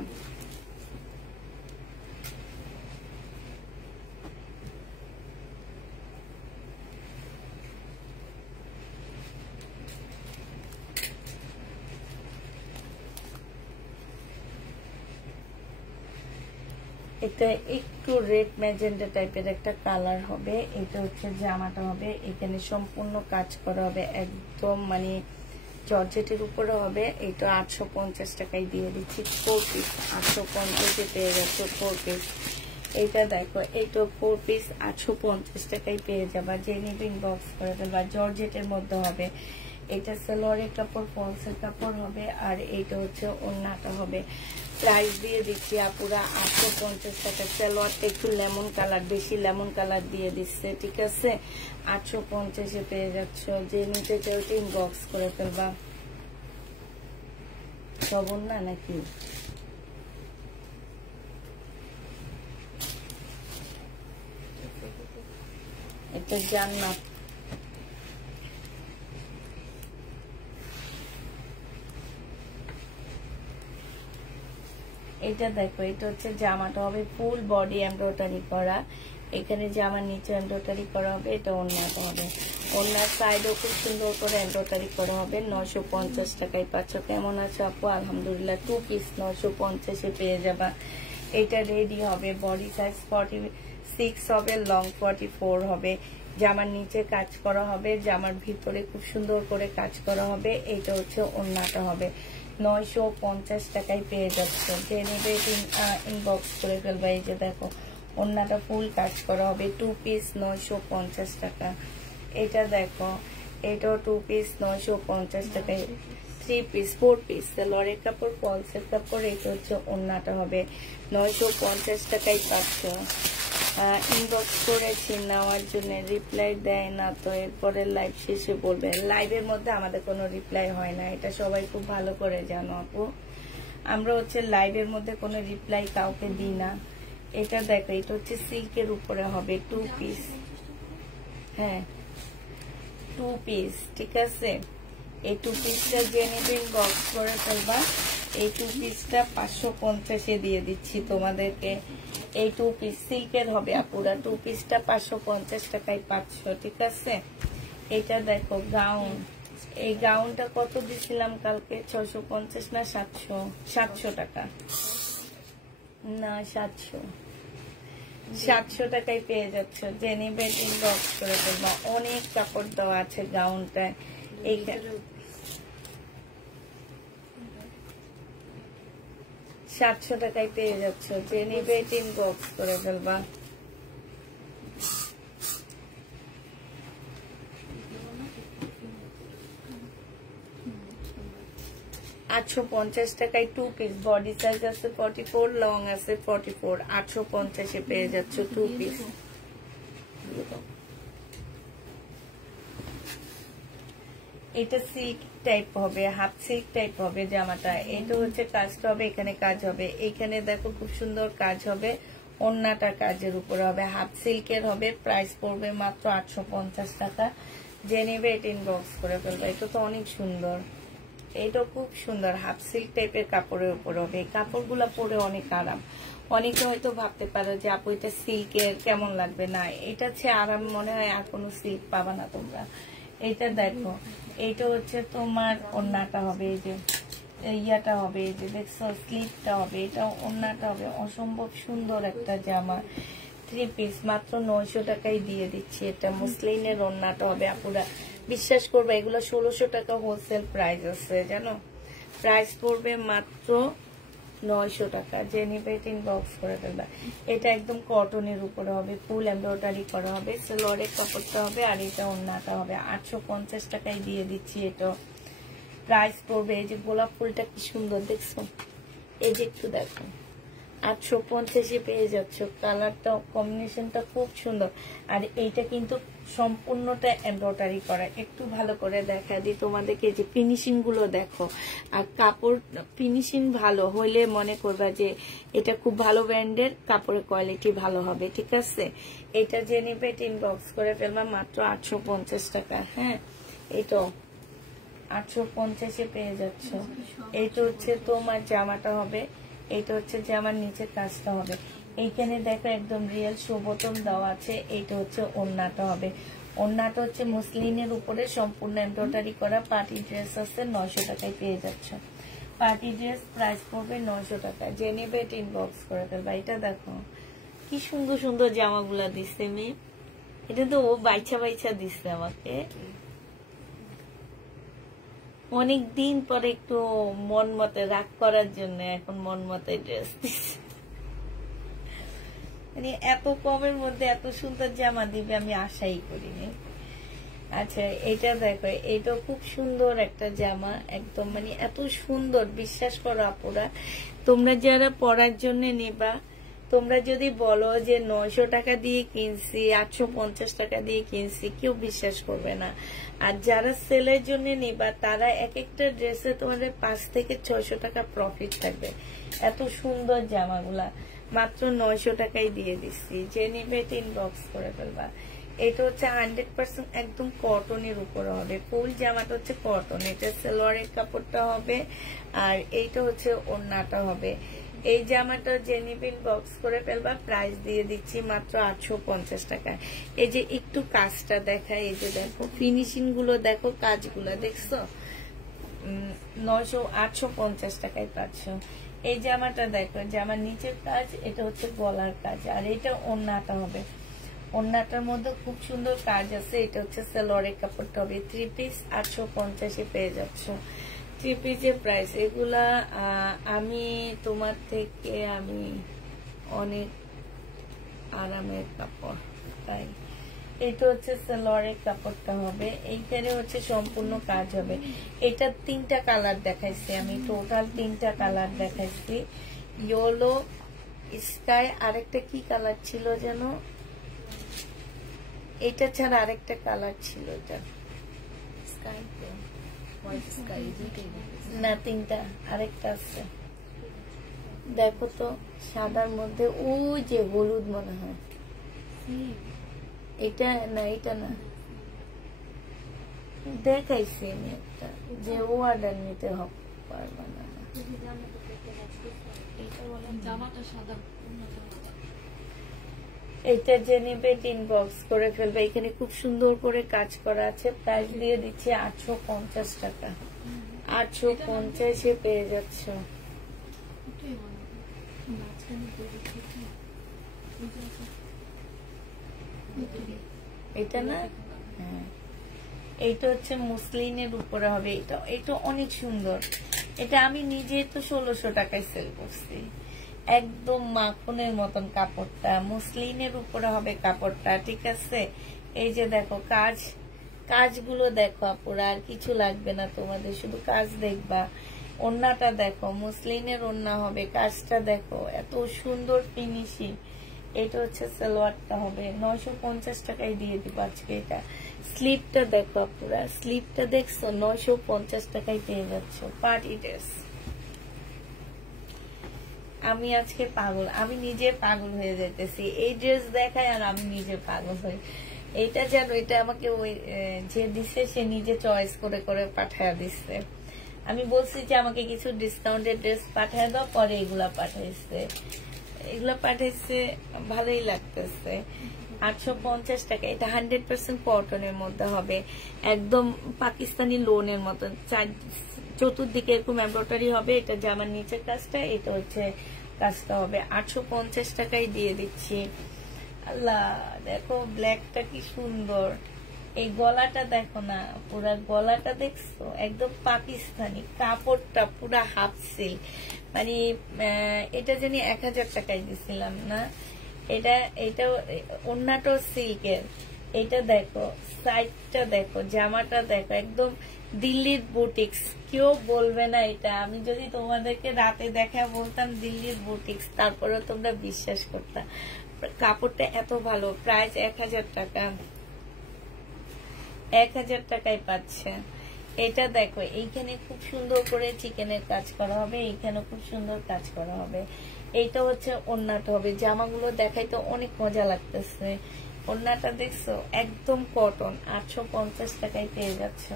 এটা একটু রেড ম্যাজেন্ডা টাইপের একটা কালার হবে। এটা হচ্ছে জামাটা হবে, এখানে সম্পূর্ণ কাজ করা হবে, একদম মানে জর্জেটের উপরে হবে। এটা 850 টাকায় দিয়ে দিচ্ছি। 4 পিস 850-এ পেয়ে যাচ্ছে 4 পিস। এটা দেখো, এইটা 4 পিস 850 টাকায় পেয়ে যাবা। যে নিবে ইনবক্স করে ফেলবা। জর্জেটের মধ্যে হবে। এটা সালোয়ারের কাপড়, ফলসের কাপড় হবে, আর এইটা হচ্ছে ওড়নাটা হবে। প্রাইস দিয়ে দিচ্ছি আপুরা 850 টাকা। সালোয়ারটা একটু লেমন কালার, বেশি লেমন কালার দিয়ে দিচ্ছে, ঠিক আছে। 850-এ পেয়ে যাচ্ছ। যে নিতে চাও ইনবক্স করে ফেলবা। সব ওড়না নাকি? এটা জান্নাত। এটা দেখো, এটা হচ্ছে জামাটা হবে ফুল বডি এমব্রয়ডারি করা। এখানে জামার নিচে এমব্রয়ডারি করা হবে। এটা ওড়নাটা হবে। ওড়নার সাইডও খুব সুন্দর করে এমব্রয়ডারি করা হবে। 950 টাকায় পাচ্ছ। কেমন আছো আপু? আলহামদুলিল্লাহ। 2 পিস 950-এ পেয়ে যাবা। এটা রেডি হবে। বডি সাইজ 46 হবে, লং 44 হবে। জামার নিচে কাজ করা হবে, জামার ভিতরে খুব সুন্দর করে কাজ করা হবে। এইটা হচ্ছে ওড়নাটা হবে। 950 টাকায় পেয়ে যাচ্ছে। যে নেবে ইনবক্স করে ফেলবা। এই যে দেখো, ওড়নাটা ফুল কাজ করা হবে। 2 পিস 950 টাকা। এটা দেখো, এটাও 2 পিস 950 টাকায়। 3 পিস 4 পিস সালোয়ারের কাপড়, ফলসের কাপড়। এটা হচ্ছে ওড়নাটা হবে। 950 টাকায় পাচ্ছ। ইনবক্স করেছি নেওয়ার জন্য, রিপ্লাই দেয় না তো। এরপরে লাইভ শেষে বলবে। লাইভের মধ্যে আমাদের কোনো রিপ্লাই হয় না, এটা সবাই খুব ভালো করে জানো আপু। আমরা হচ্ছে লাইভের মধ্যে কোনো রিপ্লাই কাউকে দিই না। এটা দেখো, এটা হচ্ছে সিল্কের উপরে হবে। 2 পিস, হ্যাঁ 2 পিস, ঠিক আছে। এই 2 পিসটা যে নেবে ইনবক্স করে ফেলবা। এই 2 পিসটা 550-এ দিয়ে দিচ্ছি তোমাদেরকে। এই 2 পিস সিল্কের হবে আপুরা। 2 পিসটা 550 টাকায় পাচ্ছ, ঠিক আছে। এটা দেখো গাউন। এই গাউনটা কত দিছিলাম কালকে? 650 না 700? 700 টাকা না, 700 টাকায় পেয়ে যাচ্ছ। যে নিবে ইনবক্স করে ফেলবা। অনেক কাপড় দেওয়া আছে গাউনটায়। এই 700 টাকায় পেয়ে যাচ্ছ। যে নিবে ইনবক্স করে ফেলবা। 850 টাকায় 2 পিস। বডি সাইজ আছে 44, লং আছে 44। 850-এ পেয়ে যাচ্ছ 2 পিস। এটা সিল্ক টাইপ হবে, হাফ সিল্ক টাইপ হবে জামাটা। এটা হচ্ছে কাজটা হবে, এখানে কাজ হবে, এইখানে দেখো খুব সুন্দর কাজ হবে, ওড়নাটা কাজের উপরে হবে, হাফ সিল্কের হবে। প্রাইস পড়বে মাত্র 850 টাকা। যে নেবে এটা ইনবক্স করে ফেলবে। এটা তো অনেক সুন্দর, এটা খুব সুন্দর, হাফ সিল্ক টাইপের কাপড়ের উপরে হবে। এই কাপড়গুলো পরে অনেক আরাম। অনেকে হয়তো ভাবতে পারো যে আপু এটা সিল্কের কেমন লাগবে, না এটা হচ্ছে আরাম, মনে হয় আর কোনো সিল্ক পাবা না তোমরা। এটা দেখো, এইটা হচ্ছে তোমার ওড়নাটা হবে, এই যে ইয়াটা হবে, এই যে দেখছো স্লিপটা হবে, এটা ওড়নাটা হবে। অসম্ভব সুন্দর একটা জামা, 3 পিস, মাত্র 900 টাকায় দিয়ে দিচ্ছি। এটা মুসলিনের ওড়নাটা হবে। আপুরা বিশ্বাস করবে এগুলো 1600 টাকা হোলসেল প্রাইস আছে, জানো। প্রাইস পড়বে মাত্র 900 টাকা। যে নিবে ইনবক্স করে ফেলবা। এটা একদম কটনের উপরে হবে, ফুল এমব্রয়ডারি করা হবে, সেলোয়ারের কাপড়টা হবে, আর এটা ওড়নাটা হবে। 850 টাকায় দিয়ে দিচ্ছি। এটা প্রাইস পড়বে, এই যে গোলাপ ফুলটা কি সুন্দর দেখছো, এই যে একটু দেখো, 850-এ পেয়ে যাচ্ছ। কালারটা কম্বিনেশনটা খুব সুন্দর। আর এইটা কিন্তু সম্পূর্ণটা এমব্রয়ডারি করা। একটু ভালো করে দেখা দিই তোমাদেরকে, যে ফিনিশিং গুলো দেখো। আর কাপড় ফিনিশিং ভালো হইলে মনে করবা যে এটা খুব ভালো ব্র্যান্ডের, কাপড়ের কোয়ালিটি ভালো হবে, ঠিক আছে। এটা যে নিবে ইনবক্স করে ফেলবা, মাত্র 850 টাকা। হ্যাঁ, এটা 850-এ পেয়ে যাচ্ছ। এইটা হচ্ছে তোমার জামাটা হবে, এইটা হচ্ছে যে আমার নিচের কাজটা হবে। এইখানে দেখো একদম রিয়েল শোবতন দেওয়া আছে। এইটা হচ্ছে ওড়নাটা হবে। ওড়নাটা হচ্ছে মুসলিনের উপরে সম্পূর্ণ এমব্রয়ডারি করা। পার্টি ড্রেস আছে, 900 টাকায় পেয়ে যাচ্ছ। পার্টি ড্রেস প্রাইস পড়বে 900 টাকা। যে নেবে এটা ইনবক্স করে ফেলবা। এটা দেখো কি সুন্দর সুন্দর জামাগুলা দিচ্ছে মেয়ে। এটা তো ও বাইছা বাইছা দিচ্ছে আমাকে। অনেক দিন পরে একটু মন মতে রাগ করার জন্য এখন মন মতে ড্রেস দিচ্ছে। মানে এত কমের মধ্যে এত সুন্দর জামা দিবে আমি আশাই করিনি। আচ্ছা, এটা দেখো, এটা খুব সুন্দর একটা জামা, একদম মানে এত সুন্দর, বিশ্বাস করো আপুরা, তোমরা যারা পরার জন্য নেবা, তোমরা যদি বলো যে 900 টাকা দিয়ে কিনছি, 850 টাকা দিয়ে কিনছি, কেউ বিশ্বাস করবে না। আর যারা সেলের জন্য নেবা, তারা এক একটা ড্রেসে তোমাদের 5 থেকে 600 টাকা প্রফিট থাকবে। এত সুন্দর জামাগুলা মাত্র 900 টাকায় দিয়ে দিচ্ছি। যে নিবে এটা ইনবক্স করে ফেলবা। এটা হচ্ছে 100% একদম কটনের উপরে হবে। ফুল জামাটা হচ্ছে কটন, এটা সালোয়ারের কাপড়টা হবে, আর এইটা হচ্ছে ওড়নাটা হবে। এই জামাটা যে নিবে ইনবক্স করে ফেলবা। প্রাইস দিয়ে দিচ্ছি মাত্র 850 টাকা। এই যে একটু কাজটা দেখায়, এই যে দেখো ফিনিশিং গুলো দেখো, কাজগুলো দেখছো, 850 টাকায় পাচ্ছ। এই জামাটা দেখো, জামার নিচের কাজ, এটা হচ্ছে গলার কাজ, আর এটা ওড়নাটা হবে। ওড়নাটার মধ্যে খুব সুন্দর কাজ আছে। এটা হচ্ছে সালোয়ারের কাপড়টা হবে। 3 পিস 850-এ পেয়ে যাচ্ছ। 3 পিসের প্রাইস এগুলা। আমি তোমার থেকে আমি অনেক আরামের কাপড়, তাই এটা হচ্ছে সালোয়ারের কাপড়টা হবে। এইখানে হচ্ছে সম্পূর্ণ কাজ হবে। এটা 3টা কালার দেখাইছি আমি, টোটাল 3টা কালার দেখাইছি। ইয়েলো, স্কাই, আরেকটা কি কালার ছিল যেন, এটা ছাড়া আরেকটা কালার ছিল, এটা না 3টা, আরেকটা আছে দেখো তো, সাদার মধ্যে ওই যে হলুদ মনে হয়, এটা না, এটা না, দেখাইছি আমি একটা, যে ও অর্ডার নিতে হবে পারবা না। এটা যে নিবে ইনবক্স করে ফেলবে। এখানে খুব সুন্দর করে কাজ করা আছে। প্রাইস দিয়ে দিচ্ছি 850 টাকা। 850-এ পেয়ে যাচ্ছ। এটা না, হ্যাঁ, এইটা হচ্ছে মুসলিনের উপরে হবে। এটা অনেক সুন্দর। এটা আমি নিজে তো 1600 টাকায় সেল করছি। একদম মাখনের মতন কাপড়টা, মুসলিনের উপরে হবে কাপড়টা, ঠিক আছে। এই যে দেখো কাজগুলো দেখো আপুরা, আর কিছু লাগবে না তোমাদের, শুধু কাজ দেখবা। ওড়নাটা দেখো, মুসলিনের ওড়না হবে, কাজটা দেখো, এত সুন্দর ফিনিশিং। এটা হচ্ছে সালোয়ারটা হবে 950 টাকায় দিয়ে দিব আজকে। এটা স্লিপটা দেখো পুরা, স্লিপটা দেখছো 950 টাকায় পেয়ে যাচ্ছ পার্টি ড্রেস। আমি আজকে পাগল, আমি নিজে পাগল হয়ে যেতেছি এই ড্রেস দেখায়, আর আমি নিজে পাগল হই। এটা জানো, এটা আমাকে ওই যে দিছে সে নিজে চয়েস করে করে পাঠায় দিচ্ছে। আমি বলছি যে আমাকে কিছু ডিসকাউন্টেড ড্রেস পাঠায় দাও, পরে এগুলা পাঠাইছে, এগুলা পাঠাইছে, ভালোই লাগতেছে। 850 টাকা। এটা 100% কটনের মধ্যে হবে, একদম পাকিস্তানি লোনের মতন, চতুর্দিকে এরকম এমব্রয়ডারি হবে। এটা জামার নিচের কাজটা, এটা হচ্ছে কাজটা হবে। 850 টাকায় দিয়ে দিচ্ছি। আল্লাহ দেখো ব্ল্যাকটা কি সুন্দর, এই গলাটা দেখো না, পুরা গলাটা দেখছো একদম পাকিস্তানি, কাপড়টা পুরা হাফ সিল্ক, মানে এটা জানি 1000 টাকায় দিছিলাম না। এটা ওন্নাটাও সিল্কের। এটা দেখো সাইডটা দেখো, জামাটা দেখো একদম দিল্লির বুটিক্স, কেউ বলবে না এটা। আমি যদি তোমাদেরকে রাতে দেখা বলতাম দিল্লির বুটিক্স, তারপরে তোমরা বিশ্বাস করতাম। কাপড়টা এত ভালো, প্রাইস 1000 টাকা, 1000 টাকায় পাচ্ছে। এটা দেখো এইখানে খুব সুন্দর করে চিকেনের কাজ করা হবে, এইখানে খুব সুন্দর কাজ করা হবে। এইটা হচ্ছে ওন্নাটা হবে। জামাগুলো দেখাইতে অনেক মজা লাগতেছে। ওন্নাটা দেখছো একদম কটন, 850 টাকায় পেয়ে যাচ্ছ।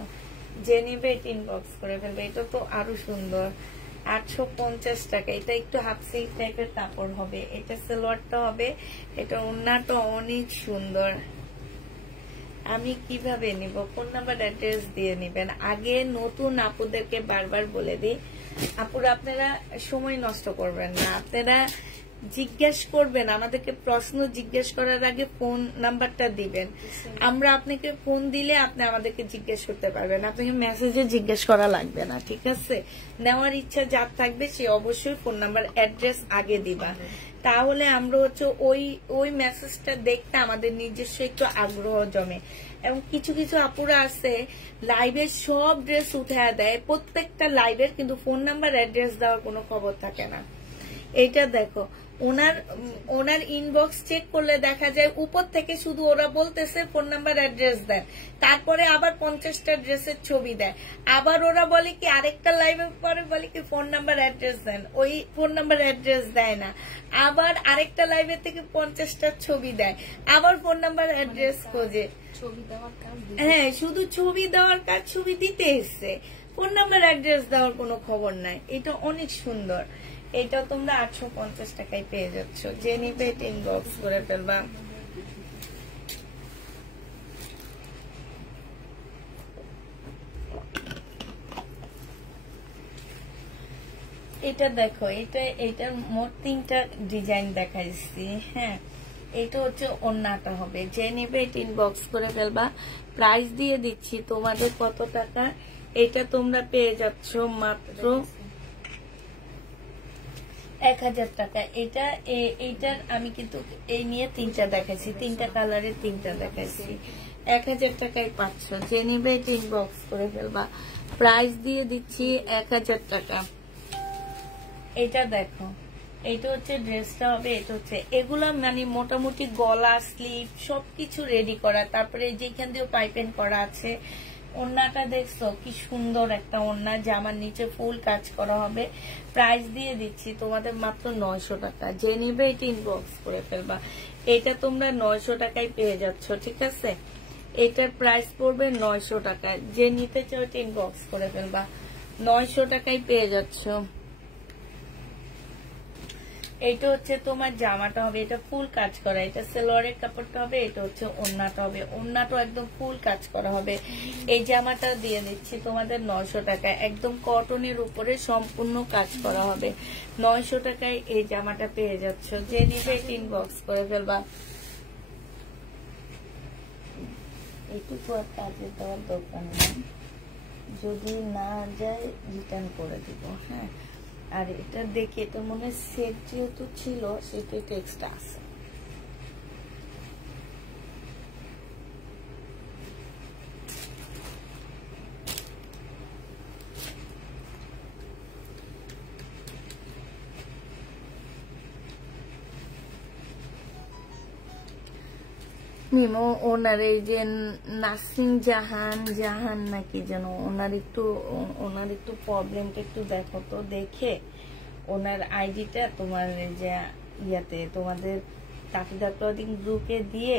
যে নিবে এটা ইনবক্স করে ফেলবে। এটা তো আরো সুন্দর, 850 টাকা। এটা একটু হাফ সিল্ক টাইপের কাপড় হবে। এটা সালোয়ারটা হবে, এটা ওন্নাটা অনেক সুন্দর। আমি কিভাবে নিব, কোন নাম্বার অ্যাড্রেস দিয়ে নিবেন? আগে নতুন আপুদেরকে বারবার বলে দিই, আপুরা আপনারা সময় নষ্ট করবেন না, আপনারা জিজ্ঞেস করবেন, আমাদেরকে প্রশ্ন জিজ্ঞেস করার আগে ফোন নাম্বারটা দিবেন। আমরা আপনাকে ফোন দিলে আপনি আমাদেরকে জিজ্ঞেস করতে পারবেন, আপনাকে মেসেজে জিজ্ঞেস করা লাগবে না, ঠিক আছে? নেওয়ার ইচ্ছা যার থাকবে সে অবশ্যই ফোন নাম্বার অ্যাড্রেস আগে দিবা, তাহলে আমরা হচ্ছে ওই মেসেজটা দেখতে আমাদের নিজস্ব একটু আগ্রহ জমে। এবং কিছু কিছু আপুরা আছে লাইভের সব ড্রেস উঠে দেয় প্রত্যেকটা লাইভের, কিন্তু ফোন নাম্বার অ্যাড্রেস দেওয়ার কোনো খবর থাকে না। এইটা দেখো, ওনার ইনবক্স চেক করলে দেখা যায় উপর থেকে শুধু ওরা বলতেছে ফোন নাম্বার অ্যাড্রেস দেন, তারপরে আবার 50টা ড্রেসের ছবি দেয়, আবার ওরা বলে কি আরেকটা লাইভের পরে বলে কি ফোন নাম্বার অ্যাড্রেস দেন, ওই ফোন নাম্বার অ্যাড্রেস দেয় না, আবার আরেকটা লাইভের থেকে 50টা ছবি দেয়, আবার ফোন নাম্বার অ্যাড্রেস খোঁজে। হ্যাঁ, শুধু ছবি দেওয়ার কাজ, ছবি দিতে এসছে, ফোন নাম্বার অ্যাড্রেস দেওয়ার কোনো খবর নাই। এটা অনেক সুন্দর। এটা তোমরা 850 টাকায় পেয়ে যাচ্ছ। যে নিবে এটা ইনবক্স করে ফেলবা। এটা দেখো, এটার মোট 3টা ডিজাইন দেখাইছি। হ্যাঁ, এটা হচ্ছে ওন্নাটা হবে। যে নিবে এটা ইনবক্স করে ফেলবা। প্রাইস দিয়ে দিচ্ছি তোমাদের কত টাকা, এটা তোমরা পেয়ে যাচ্ছ মাত্র 1000 টাকা। এইটার আমি কিন্তু এই নিয়ে 3টা দেখাইছি, 3টা কালারের 3টা দেখাইছি। 1000 টাকায় পাচ্ছ। যে নিবে এটা ইনবক্স করে ফেলবা। প্রাইস দিয়ে দিচ্ছি 1000 টাকা। এটা দেখো, এটা হচ্ছে ড্রেসটা হবে। এটা হচ্ছে এগুলা মানে মোটামুটি গলা স্লিভ সবকিছু রেডি করা, তারপরে যেখান দিয়ে পাইপেন করা আছে। ওন্নাটা দেখছো কি সুন্দর একটা ওন্না, জামার নিচে ফুল কাজ করা হবে। প্রাইস দিয়ে দিচ্ছি তোমাদের মাত্র 900 টাকা। যে নিবে এটা ইনবক্স করে ফেলবা। এটা তোমরা 900 টাকায় পেয়ে যাচ্ছ, ঠিক আছে? এটার প্রাইস পড়বে 900 টাকা। যে নিতে চাও এটা ইনবক্স করে ফেলবা। 900 টাকায় পেয়ে যাচ্ছ। এটা হচ্ছে তোমার জামাটা হবে, এটা ফুল কাজ করা, এটা সালোয়ারের কাপড়টা হবে, এটা হচ্ছে ওন্নাটা হবে, ওন্নাটা একদম ফুল কাজ করা হবে। এই জামাটা দিয়ে দিচ্ছি তোমাদের 900 টাকায়, একদম কটনের উপরে সম্পূর্ণ কাজ করা হবে। 900 টাকায় এই জামাটা পেয়ে যাচ্ছ। যে নিবে ইনবক্স করে ফেলবা। এটুকু আর কাজে দেওয়ার দরকার নেই, যদি না যায় রিটার্ন করে দিব। হ্যাঁ, আর এটা দেখে তো মনে সেট যেহেতু ছিল সেটা টেক্সট আছে। মিমো ওনার এই যে নাসরিন জাহান নাকি যেন ওনার একটু প্রবলেমটা একটু দেখো তো, দেখে ওনার আইডিটা তোমার যে ইয়াতে তোমাদের তাকিদা ক্লদিং গ্রুপে দিয়ে,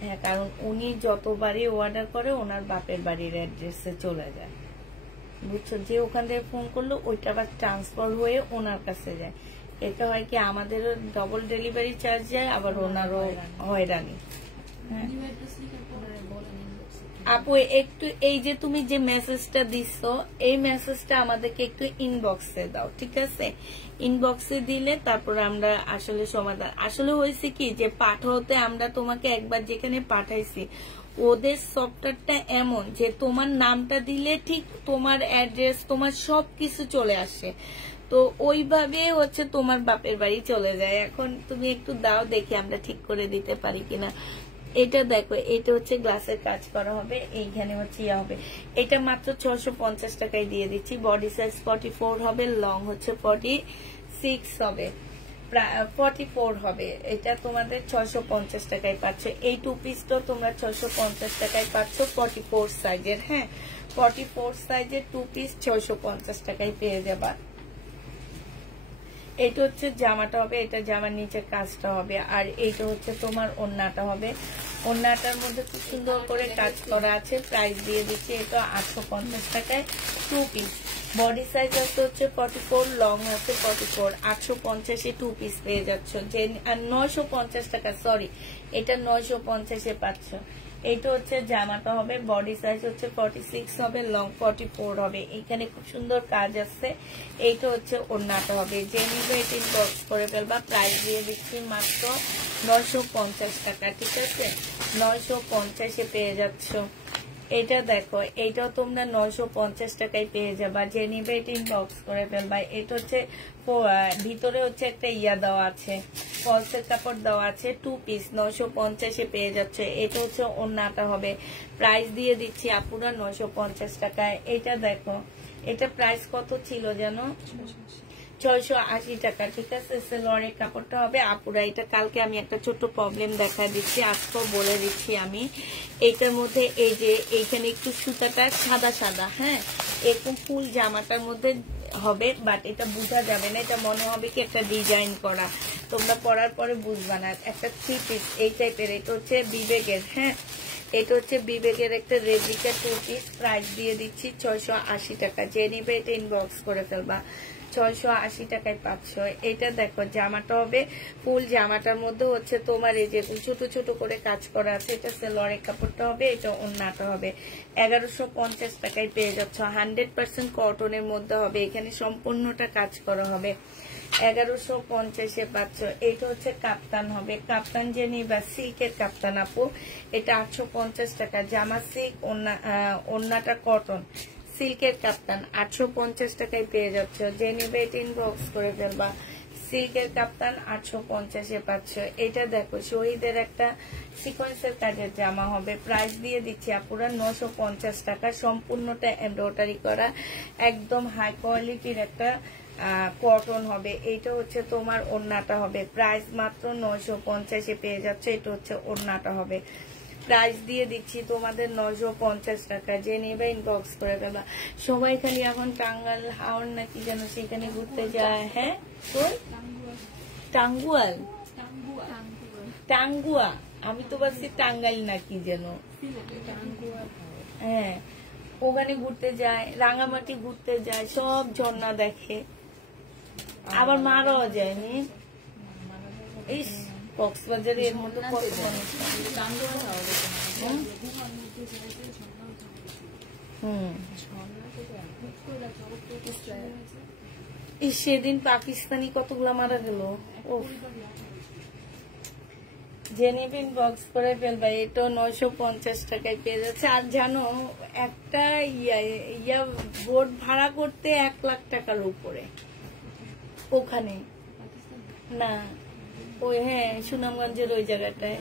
হ্যাঁ, কারণ উনি যতবারই অর্ডার করে ওনার বাপের বাড়ির অ্যাড্রেসে চলে যায়, বুঝছো, যে ওখান থেকে ফোন করলো ওইটা আবার ট্রান্সফার হয়ে ওনার কাছে যায়। এটা হয় কি আমাদেরও ডবল ডেলিভারি চার্জ যায়, আবার ওনারও হয়রানি। আপু একটু এই যে তুমি যে মেসেজটা দিচ্ছ এই মেসেজটা আমাদেরকে একটু ইনবক্সে দাও, ঠিক আছে? ইনবক্সে দিলে তারপর আমরা আসলে সমাধান, আসলে হয়েছে কি যে পাঠাতে আমরা তোমাকে একবার যেখানে পাঠাইছি ওদের সফটওয়্যারটা এমন যে তোমার নামটা দিলে ঠিক তোমার অ্যাড্রেস তোমার সবকিছু চলে আসে, তো ওইভাবে হচ্ছে তোমার বাপের বাড়ি চলে যায়। এখন তুমি একটু দাও, দেখি আমরা ঠিক করে দিতে পারি কিনা। এটা দেখো, এটা হচ্ছে গ্লাসের কাজ করা হবে, এইখানে হচ্ছে ইয়া হবে। এটা মাত্র 650 টাকায় দিয়ে দিচ্ছি। বডি সাইজ 44 হবে, লং হচ্ছে 46 হবে, 44 হবে। এটা তোমাদের 650 টাকায় পাচ্ছ। এই টু পিসটা তোমরা 650 টাকায় পাচ্ছ 44 সাইজের। হ্যাঁ, 44 সাইজের টু পিস 650 টাকায় পেয়ে যাবা। এটা হচ্ছে জামাটা হবে, এটা জামার নিচে কাজটা হবে, আর এইটা হচ্ছে তোমার ওড়নাটা হবে। ওড়নাটার মধ্যে খুব সুন্দর করে কাজ করা আছে। প্রাইস দিয়ে দিচ্ছি এটা 850 টাকায় টু পিস। বডি সাইজ হচ্ছে 44, লং আছে 44, 850 টু পিস পেয়ে যাচ্ছ। যে 950 টাকা, সরি, এটা 950 পাচ্ছ। এইটা হচ্ছে জামাটা হবে, বডি সাইজ হচ্ছে 46 হবে, লং 44 হবে। এখানে খুব সুন্দর কাজ আছে। এইটা হচ্ছে ওড়নাটা হবে। যে নিবে এটা ইনবক্স করে ফেলবা। প্রাইস দিয়ে দিচ্ছি মাত্র 950 টাকা, ঠিক আছে? 950 পেয়ে যাচ্ছ। এটা দেখো, এইটাও তোমরা 950 টাকায় পেয়ে যাবা। যে নিবে এটা ইনবক্স করে ফেলবা। এটা হচ্ছে ভিতরে হচ্ছে একটা ইয়া দেওয়া আছে, ফলসের কাপড় দেওয়া আছে, টু পিস 950 পেয়ে যাচ্ছে। এটা হচ্ছে ওড়নাটা হবে। প্রাইস দিয়ে দিচ্ছি আপুরা 950 টাকায়। এটা দেখো, এটা প্রাইস কত ছিল জানো? 680 টাকা, ঠিক আছে? সেলোয়ারের কাপড়টা হবে। আপুরা এটা কালকে আমি একটা ছোট্ট প্রবলেম দেখা দিচ্ছি, আজকেও বলে দিচ্ছি আমি। এইটার মধ্যে এই যে এইখানে একটু সুতাটা সাদা সাদা, হ্যাঁ, এরকম ফুল জামাটার মধ্যে হবে, বাট এটা বোঝা যাবে না, এটা মনে হবে কি একটা ডিজাইন করা, তোমরা পরার পরে বুঝবা না। একটা থ্রি পিস এই টাইপের, এটা হচ্ছে বিবেকের, হ্যাঁ, এটা হচ্ছে বিবেকের একটা রেপ্লিকা টু পিস। প্রাইস দিয়ে দিচ্ছি 680 টাকা। যে নিবে এটা ইনবক্স করে ফেলবা। 680 টাকায় পাচ্ছ। এটা দেখো, জামাটা হবে ফুল, জামাটার মধ্যে হচ্ছে তোমার এই যে ছোট ছোট করে কাজ করা আছে। এটা সেলোয়ারের কাপড়টা হবে, এটা ওড়নাটা হবে। 1150 টাকায় পেয়ে যাচ্ছ। 100% কটনের মধ্যে হবে, এখানে সম্পূর্ণটা কাজ করা হবে। 1150 পাচ্ছ। এটা হচ্ছে কাপ্তান হবে, কাপ্তান যে নিবা সিল্কের কাপ্তান আপু, এটা 850 টাকা। জামা সিল্ক, ওড়নাটা কটন, সিল্কের কাপ্তান 850 টাকায় পেয়ে যাচ্ছ। যে নিবে এটা ইনবক্স করে ফেলবা। সিল্কের কাপ্তান 850 পাচ্ছ। এটা দেখো, শহীদের একটা সিকোয়েন্সের কাজের জামা হবে। প্রাইস দিয়ে দিচ্ছি আপুরা 950 টাকা। সম্পূর্ণটা এমব্রয়ডারি করা, একদম হাই কোয়ালিটির একটা কটন হবে। এইটা হচ্ছে তোমার ওড়নাটা হবে। প্রাইস মাত্র 950 পেয়ে যাচ্ছে। এটা হচ্ছে ওড়নাটা হবে। প্রাইস দিয়ে দিচ্ছি তোমাদের 950 টাকা। যে নেবে ইনবক্স করে দেবা। সবাই খালি এখন টাঙ্গাইল হাওড় নাকি যেন সেখানে ঘুরতে যায়। হ্যাঁ, তো টাঙ্গুয়াল, টাঙ্গুয়া, আমি তো ভাবছি টাঙ্গাইল নাকি যেন। হ্যাঁ, ওখানে ঘুরতে যায়, রাঙামাটি ঘুরতে যায়, সব ঝর্ণা দেখে, আবার মারাও যায়নি। ইস, কক্সবাজারে এর মধ্যে কত মানুষ। সেদিন পাকিস্তানি কতগুলা মারা গেল। জেনিভিন বক্স করে ফেলবা। এটা 950 টাকায় পেয়ে যাচ্ছে। আর জানো, একটা ইয়া বোট ভাড়া করতে 1 লাখ টাকার উপরে ওখানে, না ওই, হ্যাঁ, সুনামগঞ্জের ওই জায়গাটায়।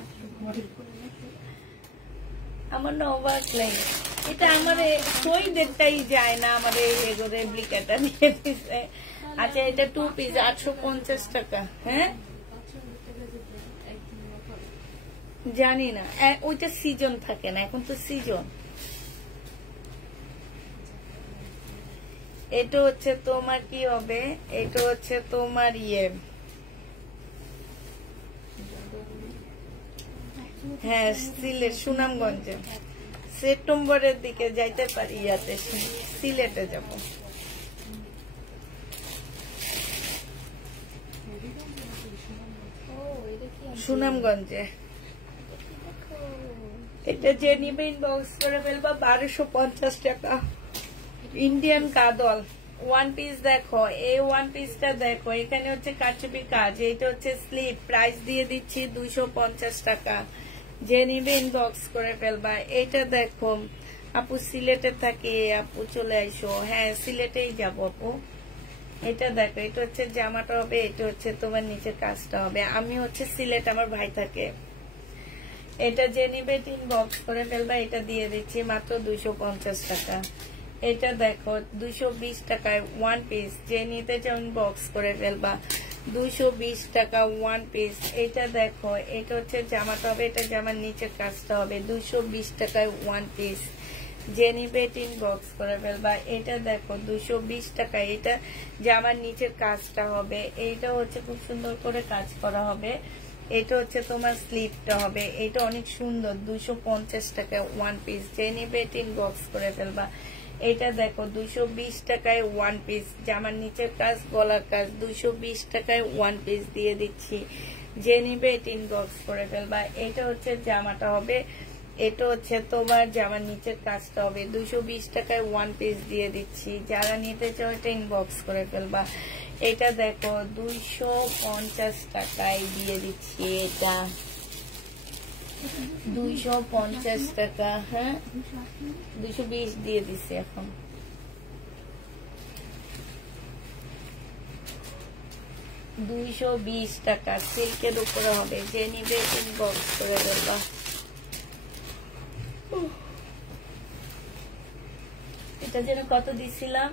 আমার না অবাক লাগে, এটা আমার শহীদেরটাই যায় না, আমার এগোরে ব্লিকাটা দিয়ে দিচ্ছে। আচ্ছা, এটা টু পিস 850 টাকা। হ্যাঁ, জানি না, ওইটা সিজন থাকে না, এখন তো সিজন। এটা হচ্ছে তোমার কি হবে, এটা হচ্ছে তোমার হ্যাঁ সিলেট সুনামগঞ্জে। সেপ্টেম্বরের দিকে যাইতে পারি, ইয়াতে সিলেটে যাব। সুনামগঞ্জে। এটা যে নিবে ইনবক্স করে ফেলবা। 1250 টাকা। ইন্ডিয়ান কাদল ওয়ান পিস দেখো, এই ওয়ান পিসটা দেখো, এখানে হচ্ছে কারচুপি কাজ, এটা হচ্ছে স্লিপ, প্রাইস দিয়ে দিচ্ছি 250 টাকা। যে নিবে ইনবক্স করে ফেলবা। এটা দেখো আপু সিলেটে থাকে, আপু চলে আইসো। হ্যাঁ সিলেটেই যাবো আপু। এটা দেখো, এটা হচ্ছে জামাটা হবে, এটা হচ্ছে তোমার নিচের কাজটা হবে। আমি হচ্ছে সিলেট, আমার ভাই থাকে। এটা যে নিবে ইনবক্স করে ফেলবা। এটা দিয়ে দিচ্ছি মাত্র 250 টাকা। এটা দেখো 220 টাকায় ওয়ান পিস, যে নিতে চাও ইনবক্স করে ফেলবা। 220 টাকা ওয়ান পিস। এটা দেখো, এটা হচ্ছে জামাটা হবে, এটা জামার নিচের কাজটা হবে। 220 টাকায় ওয়ান পিস, যে নিবে ইনবক্স করে ফেলবা। এটা দেখো 220 টাকা, এটা জামার নিচের কাজটা হবে। এইটা হচ্ছে খুব সুন্দর করে কাজ করা হবে। এটা হচ্ছে তোমার স্লিপটা হবে। এটা অনেক সুন্দর, 250 টাকা ওয়ান পিস, যে নিবে ইনবক্স করে ফেলবা। এটা দেখো 220 টাকায় ওয়ান পিস, জামার নিচের কাজ, গলার কাজ, 220 টাকায় ওয়ান পিস দিয়ে দিচ্ছি। যে নিবে ইনবক্স করে ফেলবা। এটা হচ্ছে জামাটা হবে, এটা হচ্ছে তোমার জামার নিচের কাজটা হবে। 220 টাকায় ওয়ান পিস দিয়ে দিচ্ছি। যারা নিতে চাও এটা ইনবক্স করে ফেলবা। এটা দেখো 250 টাকায় দিয়ে দিচ্ছি। এটা 250 টাকা। হ্যাঁ 220 দিয়ে দিচ্ছি এখন। $220 টাকা, সিল্কের উপরে হবে। যে নিবে ইনবক্স করে ফেলবা। এটা যেন কত দিছিলাম,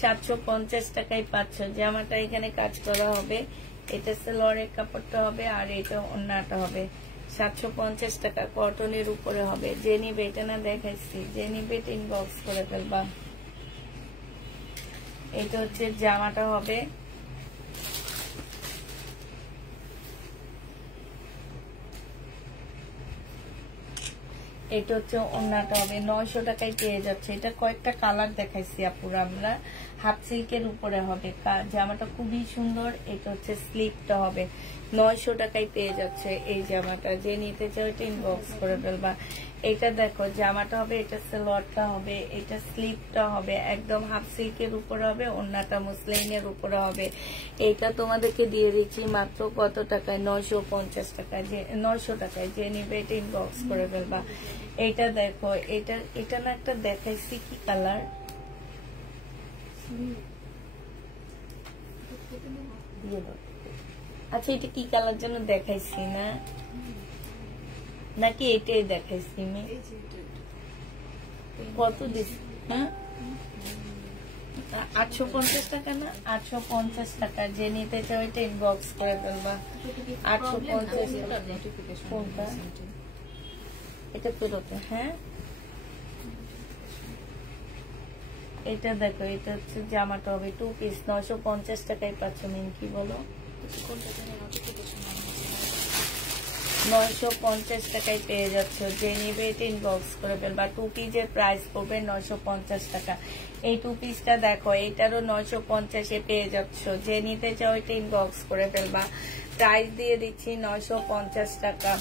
750 টাকায় পাচ্ছ। জামাটা এখানে কাজ করা হবে, এটা সেলোয়ারের কাপড়টা হবে, আর এটা ওন্নাটা হবে। 750 টাকা, কটনের উপরে হবে। যে নিবে, এটা না দেখাইছি, যে নিবে ইনবক্স করে ফেলবা। এটা হচ্ছে জামাটা হবে। এটা হচ্ছে ওন্নাটা হবে। 900 টাকায় পেয়ে যাচ্ছে। এটা কয়েকটা কালার দেখাইছি আপুরা আমরা। হাফ সিল্কের উপরে হবে, জামাটা খুবই সুন্দর। এটা হচ্ছে স্লিপটা হবে। 900 টাকায় পেয়ে যাচ্ছে এই জামাটা। যে নিতে চাও এটা ইনবক্স করে ফেলবা। এটা দেখো জামাটা হবে, এটা সালোয়ারটা হবে, এটা স্লিপটা হবে, একদম হাফ সিল্কের উপরে হবে, ওন্নাটা মুসলিনের উপরে হবে। এটা তোমাদেরকে দিয়ে দিচ্ছি মাত্র কত টাকায়, 950 টাকায়। যে 900 টাকায়, যে নিবে এটা ইনবক্স করে ফেলবা। এটা দেখো, এটা না একটা দেখাইছি, কি কালার, আচ্ছা এটা কি কালার যেন দেখাইছি না, নাকি এটাই দেখাইছি? কত দিস? হ্যাঁ 850 টাকা না, 850 টাকা। যে নিতে চাও এটা ইনবক্স করে ফেলবা। 850 কোনটা, এটা ফেরোতে। হ্যাঁ এটা দেখো, এটা হচ্ছে জামাটা হবে 2 পিস, 950 টাকায় পাচ্ছ। মিন কি বলো, 950 টাকায় পেয়ে যাচ্ছ। যে নিবে এটা ইনবক্স করে ফেলবা। 2 পিসের প্রাইস পড়বে 950 টাকা। এই 2 পিসটা দেখো, এটারও 950-এ পেয়ে যাচ্ছ। যে নিতে চাও এটা ইনবক্স করে ফেলবা। প্রাইস দিয়ে দিচ্ছি 950 টাকা।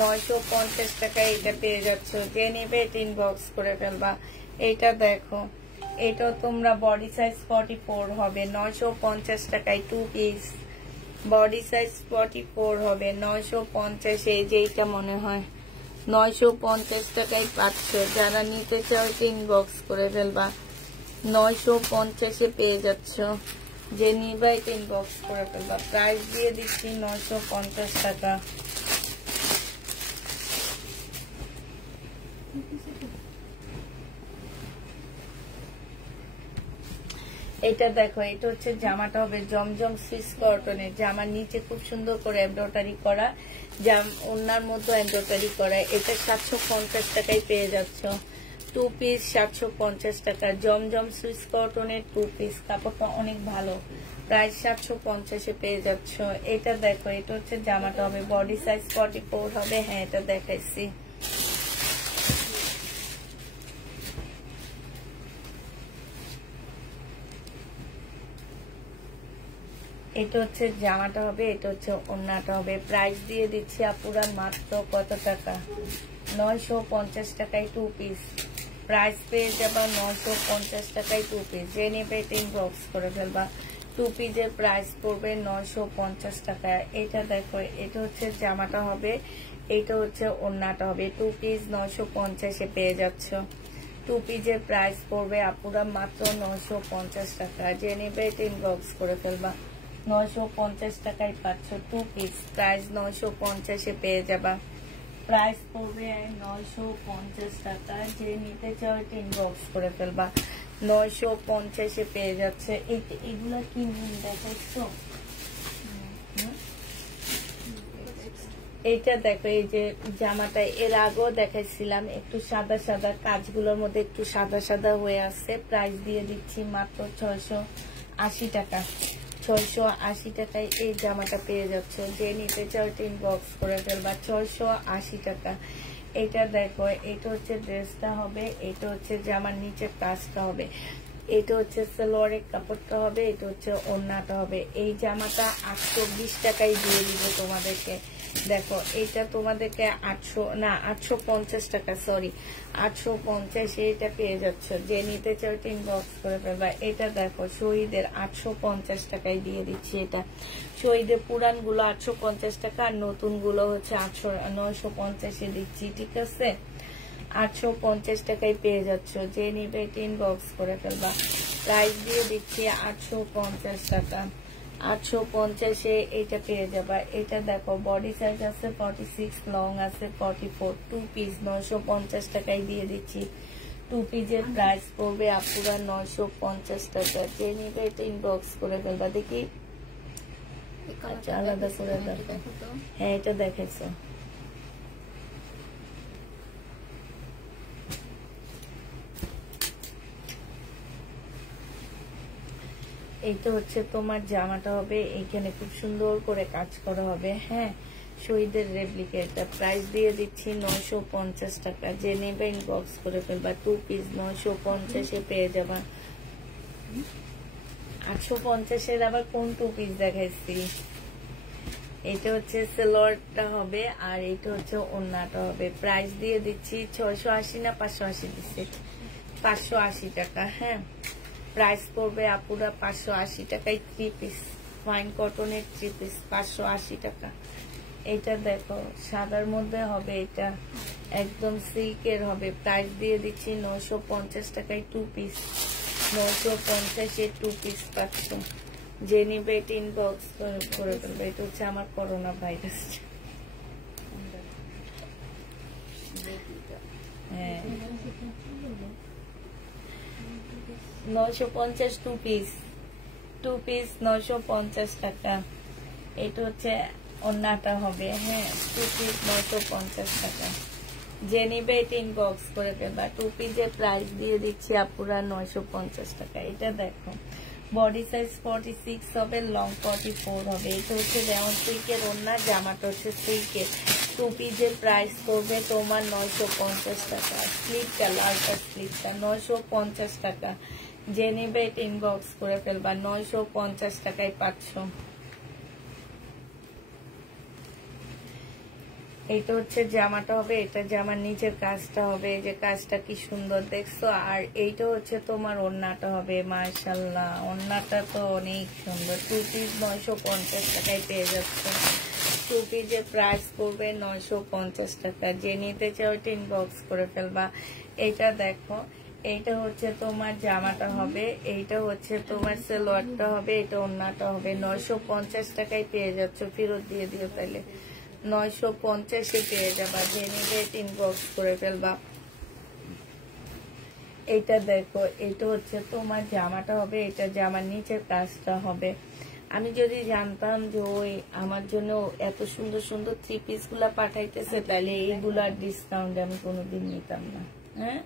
950 টাকায় এটা পেয়ে যাচ্ছ। যে নিবে এটা ইনবক্স করে ফেলবা। এটা দেখো, এটা তোমরা বডি সাইজ 44 হবে, 950 টাকায় 2 পিস। বডি সাইজ 44 হবে, 950। এই যে এইটা মনে হয় 950 টাকায় পাচ্ছ। যারা নিতে চাও এটা ইনবক্স করে ফেলবা। 950-এ পেয়ে যাচ্ছ। যে নিবা এটা ইনবক্স করে ফেলবা। প্রাইস দিয়ে দিচ্ছি 950 টাকা। এটা দেখো, এটা হচ্ছে জামাটা হবে জমজম সুইস কটনের জামা, নিচে খুব সুন্দর করে এমব্রয়ডারি করা, ওনার মতো এমব্রয়ডারি করা। এটা 750 টাকায় পেয়ে যাচ্ছ। 2 পিস 750 টাকা, জমজম সুইস কটনের 2 পিস, কাপড়টা অনেক ভালো, প্রায় 750-এ পেয়ে যাচ্ছ। এটা দেখো, এটা হচ্ছে জামাটা হবে বডি সাইজ 44 হবে। হ্যাঁ, এটা দেখাইছি। এটা হচ্ছে জামাটা হবে, এটা হচ্ছে ওড়নাটা হবে। প্রাইস দিয়ে দিচ্ছি আপুরা মাত্র কত টাকা? 950 টাকায় 2 পিস। প্রাইস পেয়ে যাবা 950 টাকায় 2 পিস। যে নেবে ইনবক্স করে ফেলবা। 2 পিসের প্রাইস পড়বে 950 টাকা। এটা দেখো, এটা হচ্ছে জামাটা হবে, এটা হচ্ছে ওড়নাটা হবে। 2 পিস 950-এ পেয়ে যাচ্ছ। 2 পিসের প্রাইস পড়বে আপুরা মাত্র 950 টাকা। যে নেবে ইনবক্স করে ফেলবা। 950 টাকায় পাচ্ছ 2 পিস। প্রাইস 950-এ পেয়ে যাবা। প্রাইস পড়বে 950 টাকা। যে নিতে চাও ইনবক্স করে ফেলবা। 950-এ পেয়ে যাচ্ছে। এগুলা কি দেখাচ্ছো? এইটা দেখো, এই যে জামাটা এর আগেও দেখাইছিলাম, একটু সাদা সাদা, কাজগুলোর মধ্যে একটু সাদা সাদা হয়ে আছে। প্রাইস দিয়ে দিচ্ছি মাত্র 680 টাকা। 680 টাকায় এই জামাটা পেয়ে যাচ্ছ। যে নিতে চাও ইনবক্স করে ফেলবা। 680 টাকা। এটা দেখো, এটা হচ্ছে ড্রেসটা হবে, এটা হচ্ছে জামার নিচের কাজটা হবে, এটা হচ্ছে সালোয়ারের কাপড়টা হবে, এটা হচ্ছে ওড়নাটা হবে। এই জামাটা 820 টাকায় দিয়ে দিব তোমাদেরকে। দেখো, এটা তোমাদেরকে 850 টাকা, সরি 850, এটা পেয়ে যাচ্ছ। যে নিতে চাও ইনবক্স করে ফেলবা। এটা দেখো, শহীদের 850 টাকায় দিয়ে দিচ্ছি। এটা শহীদের পুরান গুলো 850 টাকা, আর নতুন গুলো হচ্ছে 950-এ দিচ্ছি। ঠিক আছে, 850 টাকায় পেয়ে যাচ্ছ। যে নিবে ইনবক্স করে ফেলবা। প্রাইস দিয়ে দিচ্ছি 850 টাকা। 850-এ এটা পেয়ে যাবা। এটা দেখো, বডি সাইজ আছে 46, লং আছে 44, 2 পিস 950 টাকায় দিয়ে দিচ্ছি। 2 পিসের প্রাইস পড়বে আপুরা 950 টাকা। যে নিবে ইনবক্স করে ফেলবা। দেখি, আচ্ছা, আলাদা করে দেখো। হ্যাঁ, এটা দেখেছো। এইটা হচ্ছে তোমার জামাটা হবে, এইখানে খুব সুন্দর করে কাজ করা হবে। হ্যাঁ, শহীদের রেপ্লিকেট। প্রাইস দিয়ে দিচ্ছি 950 টাকা। যে নেবে ইনবক্স করে ফেলবা। 2 পিস 950-এ পেয়ে যাবা। 850-এর আবার কোন 2 পিস দেখাইছি? এটা হচ্ছে সালোয়ারটা হবে, আর এটা হচ্ছে ওড়নাটা হবে। প্রাইস দিয়ে দিচ্ছি 680 না 580 দিচ্ছি, 580 টাকা। হ্যাঁ, প্রাইস পড়বে আপুরা 580 টাকায় 3 পিস, ফাইন কটনের 3 পিস 580 টাকা। এটা দেখো, সাদার মধ্যে হবে, এটা একদম সিল্কের হবে। প্রাইস দিয়ে দিচ্ছি 950 টাকায় 2 পিস। 950-এ 2 পিস পাচ্ছ। যে নিবে ইনবক্স করে ফেলবে। এটা হচ্ছে আমার করোনা ভাইরাস। হ্যাঁ, 950 2 পিস, 2 পিস 950 টাকা। এটা হচ্ছে ওড়নাটা হবে। হ্যাঁ, 2 পিস 950 টাকা। যে নিবে ইনবক্স করে ফেলবা। 2 পিসের প্রাইস দিয়ে দিচ্ছি আপুরা 950 টাকা। এটা দেখো, বডি সাইজ 46 হবে, লং 44 হবে। এটা হচ্ছে যেমন সিল্কের ওড়না, জামাটা হচ্ছে সিল্কের। 2 পিসের প্রাইস করবে তোমার 950 টাকা। স্লিপটা, লালটা স্লিপটা 950 টাকা। যে নেবে ইনবক্স করে ফেলবা। 950 টাকায় পাচ্ছ। এইটা হচ্ছে জামাটা হবে, এটা জামার নিচের কাজটা হবে। এই যে কাজটা কি সুন্দর দেখছো। আর এইটা হচ্ছে তোমার ওড়নাটা হবে। মাশাআল্লাহ, ওড়নাটা তো অনেক সুন্দর। 2 পিস 950 টাকায় পেয়ে যাচ্ছে। 2 পিসের প্রাইস পড়বে 950 টাকা। যে নিতে চাও ইনবক্স করে ফেলবা। এইটা দেখো, এইটা হচ্ছে তোমার জামাটা হবে, এইটা হচ্ছে তোমার সালোয়ারটা হবে, এটা ওড়নাটা হবে। 950 টাকায় পেয়ে যাচ্ছ। ফেরত দিয়ে দিও তাইলে। 950-এ পেয়ে যাবা। যে নিবে ইনবক্স করে ফেলবা। এটা দেখো, এটা হচ্ছে তোমার জামাটা হবে, এটা জামার নিচের কাজটা হবে। আমি যদি জানতাম যে ওই আমার জন্য এত সুন্দর সুন্দর 3 পিস গুলা পাঠাইতেছে, তাহলে এইগুলার ডিসকাউন্ট আমি কোনোদিন নিতাম না। হ্যাঁ,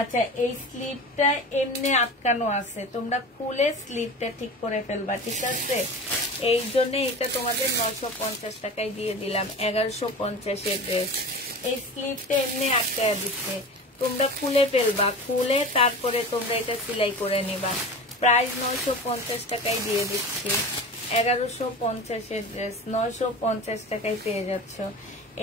আচ্ছা, এই স্লিপটা এমনি আটকানো আছে, তোমরা খুলে স্লিপটা ঠিক করে ফেলবা, ঠিক আছে? এই জন্য এটা তোমাদের 950 টাকায় দিয়ে দিলাম। 1150-এর ড্রেস। এই স্লিপটা এমনি আটকায় দিচ্ছে, তোমরা খুলে ফেলবা, খুলে তারপরে তোমরা এটা সেলাই করে নিবা। প্রাইস 950 টাকায় দিয়ে দিচ্ছি। 1150-এর ড্রেস 950 টাকায় পেয়ে যাচ্ছ।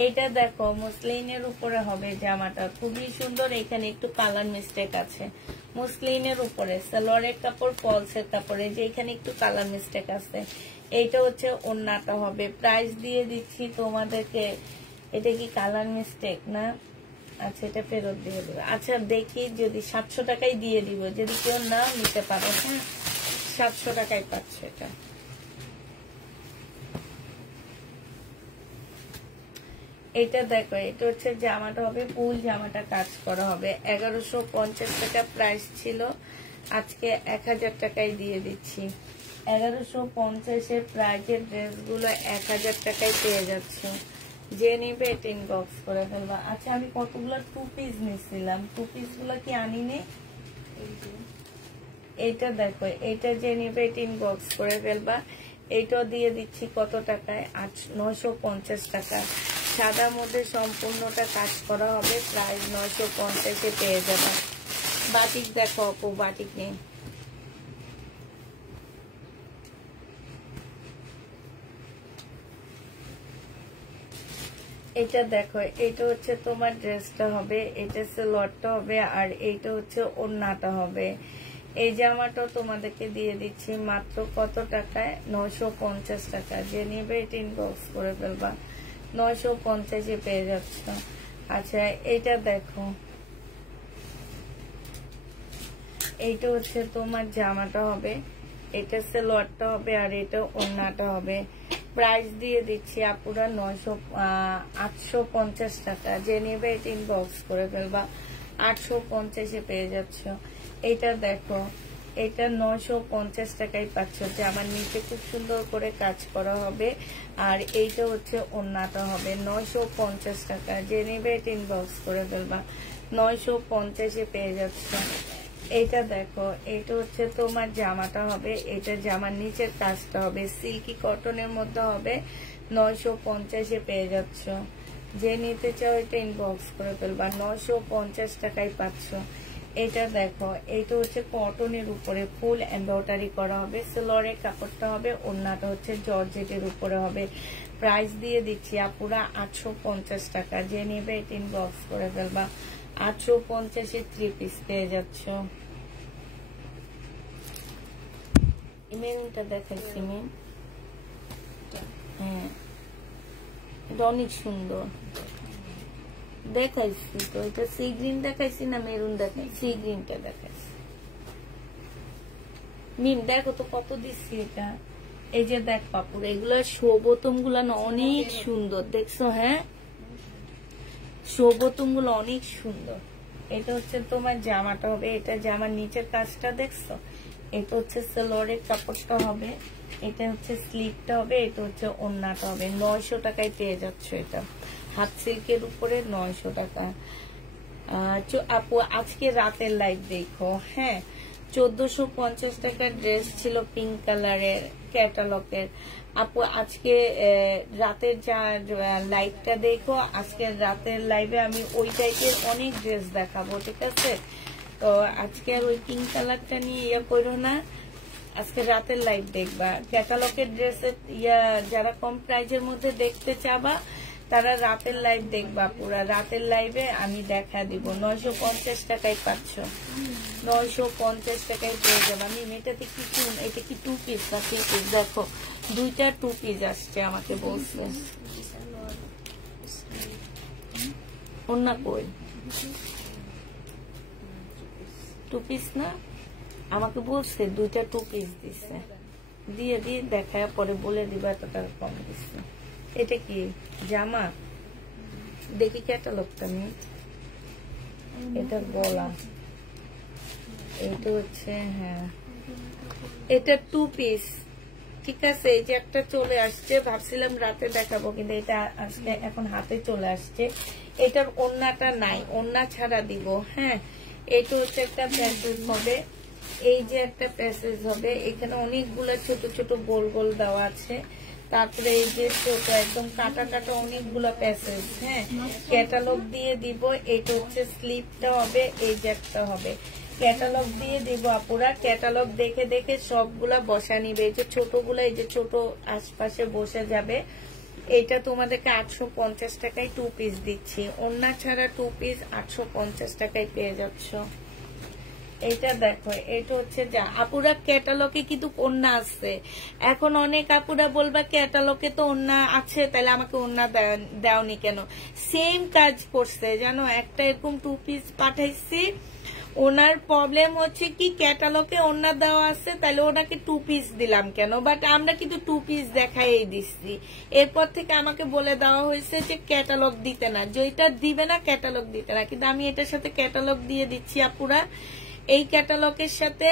এইটা দেখো, মুসলিনের উপরে হবে জামাটা, খুবই সুন্দর। এখানে একটু কালার মিস্টেক আছে, মুসলিনের উপরে সালোয়ারের কাপড়, ফলসের কাপড়ে যে এখানে একটু কালার মিস্টেক আছে। এইটা হচ্ছে ওড়নাটা হবে। প্রাইস দিয়ে দিচ্ছি তোমাদেরকে, এটা কি কালার মিস্টেক না? আচ্ছা, এটা ফেরত দিয়ে দেবো। আচ্ছা, দেখি যদি 700 টাকায় দিয়ে দিব, যদি কেউ না নিতে পারো। হ্যাঁ, 700 টাকায় পাচ্ছ এটা। এটা দেখো, এটা হচ্ছে জামাটা হবে, ফুল জামাটা কাজ করা হবে। 1150 টাকা প্রাইস ছিল, আজকে 1000 টাকায় দিয়ে দিচ্ছি। 1150-এর প্রাইজের ড্রেসগুলো 1000 টাকায় পেয়ে যাচ্ছ। যে নিবে এটা ইনবক্স করে ফেলবা। আচ্ছা, আমি কতগুলো 2 পিস নিছিলাম, 2 পিস গুলো কি আনিনি? এইটা দেখো, এটা যে নিবে এটা ইনবক্স করে ফেলবা। এইটাও দিয়ে দিচ্ছি কত টাকায়? 950 টাকা। সাদার মধ্যে সম্পূর্ণটা কাজ করা হবে, প্রাইস 950-এ পেয়ে যাবে। বাটিক দেখো আপু, বাটিক নেই। এটা দেখো, এটা হচ্ছে তোমার ড্রেসটা হবে, এটা সালোয়ারটা হবে, আর এইটা হচ্ছে ওড়নাটা হবে। এই জামাটাও তোমাদেরকে দিয়ে দিচ্ছি মাত্র কত টাকায়? 950 টাকা। যে নিবে এটা ইনবক্স করে ফেলবা, 950-এ পেয়ে যাচ্ছ। আচ্ছা, এটা দেখো, এইটা হচ্ছে তোমার জামাটা হবে, এটা সালোয়ারটা হবে, আর এটা ওড়নাটা হবে। প্রাইস দিয়ে দিচ্ছি আপুরা 850 টাকা। যে নেবে এটা ইনবক্স করে ফেলবা, 850-এ পেয়ে যাচ্ছ। এটা দেখো, এটা 950 টাকায় পাচ্ছ। যে আমার নিচে খুব সুন্দর করে কাজ করা হবে, আর এইটা হচ্ছে ওড়নাটা হবে। 950 টাকা। যে নেবে এটা ইনবক্স করে ফেলবা, 950-এ পেয়ে যাচ্ছ। এইটা দেখো, এটা হচ্ছে তোমার জামাটা হবে, এটা জামার নিচের কাজটা হবে, সিল্কি কটনের মধ্যে হবে। 950-এ পেয়ে যাচ্ছ। যে নিতে চাও এটা ইনবক্স করে ফেলবা, 950 টাকায় পাচ্ছ। এটা দেখো, এইটা হচ্ছে কটনের উপরে ফুল এমব্রয়ডারি করা হবে, সালোয়ারের কাপড়টা হবে, ওড়নাটা হচ্ছে জর্জেটের উপরে হবে। প্রাইস দিয়ে দিচ্ছি আপুরা 850 টাকা। যে নেবে এটা ইনবক্স করে ফেলবা, 850-এ 3 পিস পেয়ে যাচ্ছ। মেরুনটা দেখাইছি মেম, হ্যাঁ, এটা অনেক সুন্দর দেখাইছি তো। এটা সি গ্রিন দেখাইছি না মেরুন দেখাইছি? সি গ্রিনটা দেখাইছি। মিম দেখো তো কত দিচ্ছি এটা। এই যে দেখ পাপুর, এগুলো শোবতম গুলা না অনেক সুন্দর, দেখছো? হ্যাঁ, শোবতম গুলো অনেক সুন্দর। এটা হচ্ছে তোমার জামাটা হবে, এটা জামার নিচের কাজটা দেখছো? এটা হচ্ছে সালোয়ারের কাপড়টা হবে, এটা হচ্ছে স্লিপটা হবে, এটা হচ্ছে ওড়নাটা হবে। 900 টাকায় পেয়ে যাচ্ছ এটা, হাত সিল্কের উপরে 900 টাকা। আপু আজকে রাতের লাইভ দেখো। হ্যাঁ, 1450 টাকার ড্রেস ছিল পিঙ্ক কালারের ক্যাটালগের। আপু আজকে রাতের যা লাইভটা দেখো, আজকে রাতের লাইভে আমি ওই টাইপের অনেক ড্রেস দেখাবো, ঠিক আছে? তো আজকে আর ওই পিঙ্ক কালারটা নিয়ে ইয়া করো না, আজকে রাতের লাইভ দেখবা। ক্যাটালগের ড্রেসের যারা কম প্রাইজের মধ্যে দেখতে চাবা তারা রাতের লাইভ দেখবা। পুরা রাতের লাইভে আমি দেখা দিব। 950 টাকায় পাচ্ছ, 950 টাকায় পেয়ে যাবো। আমি এটাতে কিছু, এটা কি 2 পিস না 3 পিস? দেখো, 2টা 2 পিস আসছে, আমাকে বলছে। অন্য কই 2 পিস না, আমাকে বলছে 2টা 2 পিস দিছে, দিয়ে দিয়ে দেখায় পরে বলে দিবা এত টাকা কম দিচ্ছে। এটা কি জামা? দেখি ক্যাটালগটা নেই। এটা গলা, এইটা হচ্ছে হ্যাঁ এটা 2 পিস। ঠিক আছে, এই যে একটা চলে আসছে, ভাবছিলাম রাতে দেখাবো কিন্তু এটা আজকে এখন হাতে চলে আসছে। এটার ওড়নাটা নাই, ওড়না ছাড়া দিব। হ্যাঁ, এটা হচ্ছে একটা প্যাসেজ হবে, এই যে একটা প্যাসেজ হবে, এখানে অনেকগুলো ছোট ছোট গোল গোল দেওয়া আছে। তারপরে এই যে ছোট একদম কাটা কাটা অনেকগুলো প্যাসেজ। হ্যাঁ, ক্যাটালগ দিয়ে দিব। এটা হচ্ছে স্লিপটা হবে, এই যে একটা হবে, ক্যাটালগ দিয়ে দিব। আপুরা ক্যাটালগ দেখে দেখে সবগুলা বসা নিবে। এই যে ছোটগুলা, এই যে ছোট আশপাশে বসে যাবে। এটা তোমাদেরকে 850 টাকায় 2 পিস দিচ্ছি। ওড়না ছাড়া 2 পিস 850 টাকায় পেয়ে যাচ্ছ। এটা দেখো, এটা হচ্ছে যা আপুরা ক্যাটালগে কিন্তু ওড়না আছে। এখন অনেক আপুরা বলবা ক্যাটালগে তো ওড়না আছে, তাহলে আমাকে ওড়না দাওনি কেন? সেম কাজ করছে জানো, একটা এরকম 2 পিস পাঠাইছি। ওনার প্রবলেম হচ্ছে কি ক্যাটালগে ওড়না দেওয়া আছে, তাহলে ওনাকে 2 পিস দিলাম কেন? বাট আমরা কিন্তু 2 পিস দেখাই দিচ্ছি। এরপর থেকে আমাকে বলে দেওয়া হয়েছে যে ক্যাটালগ দিতে না, যেটা দিবে না ক্যাটালগ দিতে না। কিন্তু আমি এটার সাথে ক্যাটালগ দিয়ে দিচ্ছি আপুরা। এই ক্যাটালগের সাথে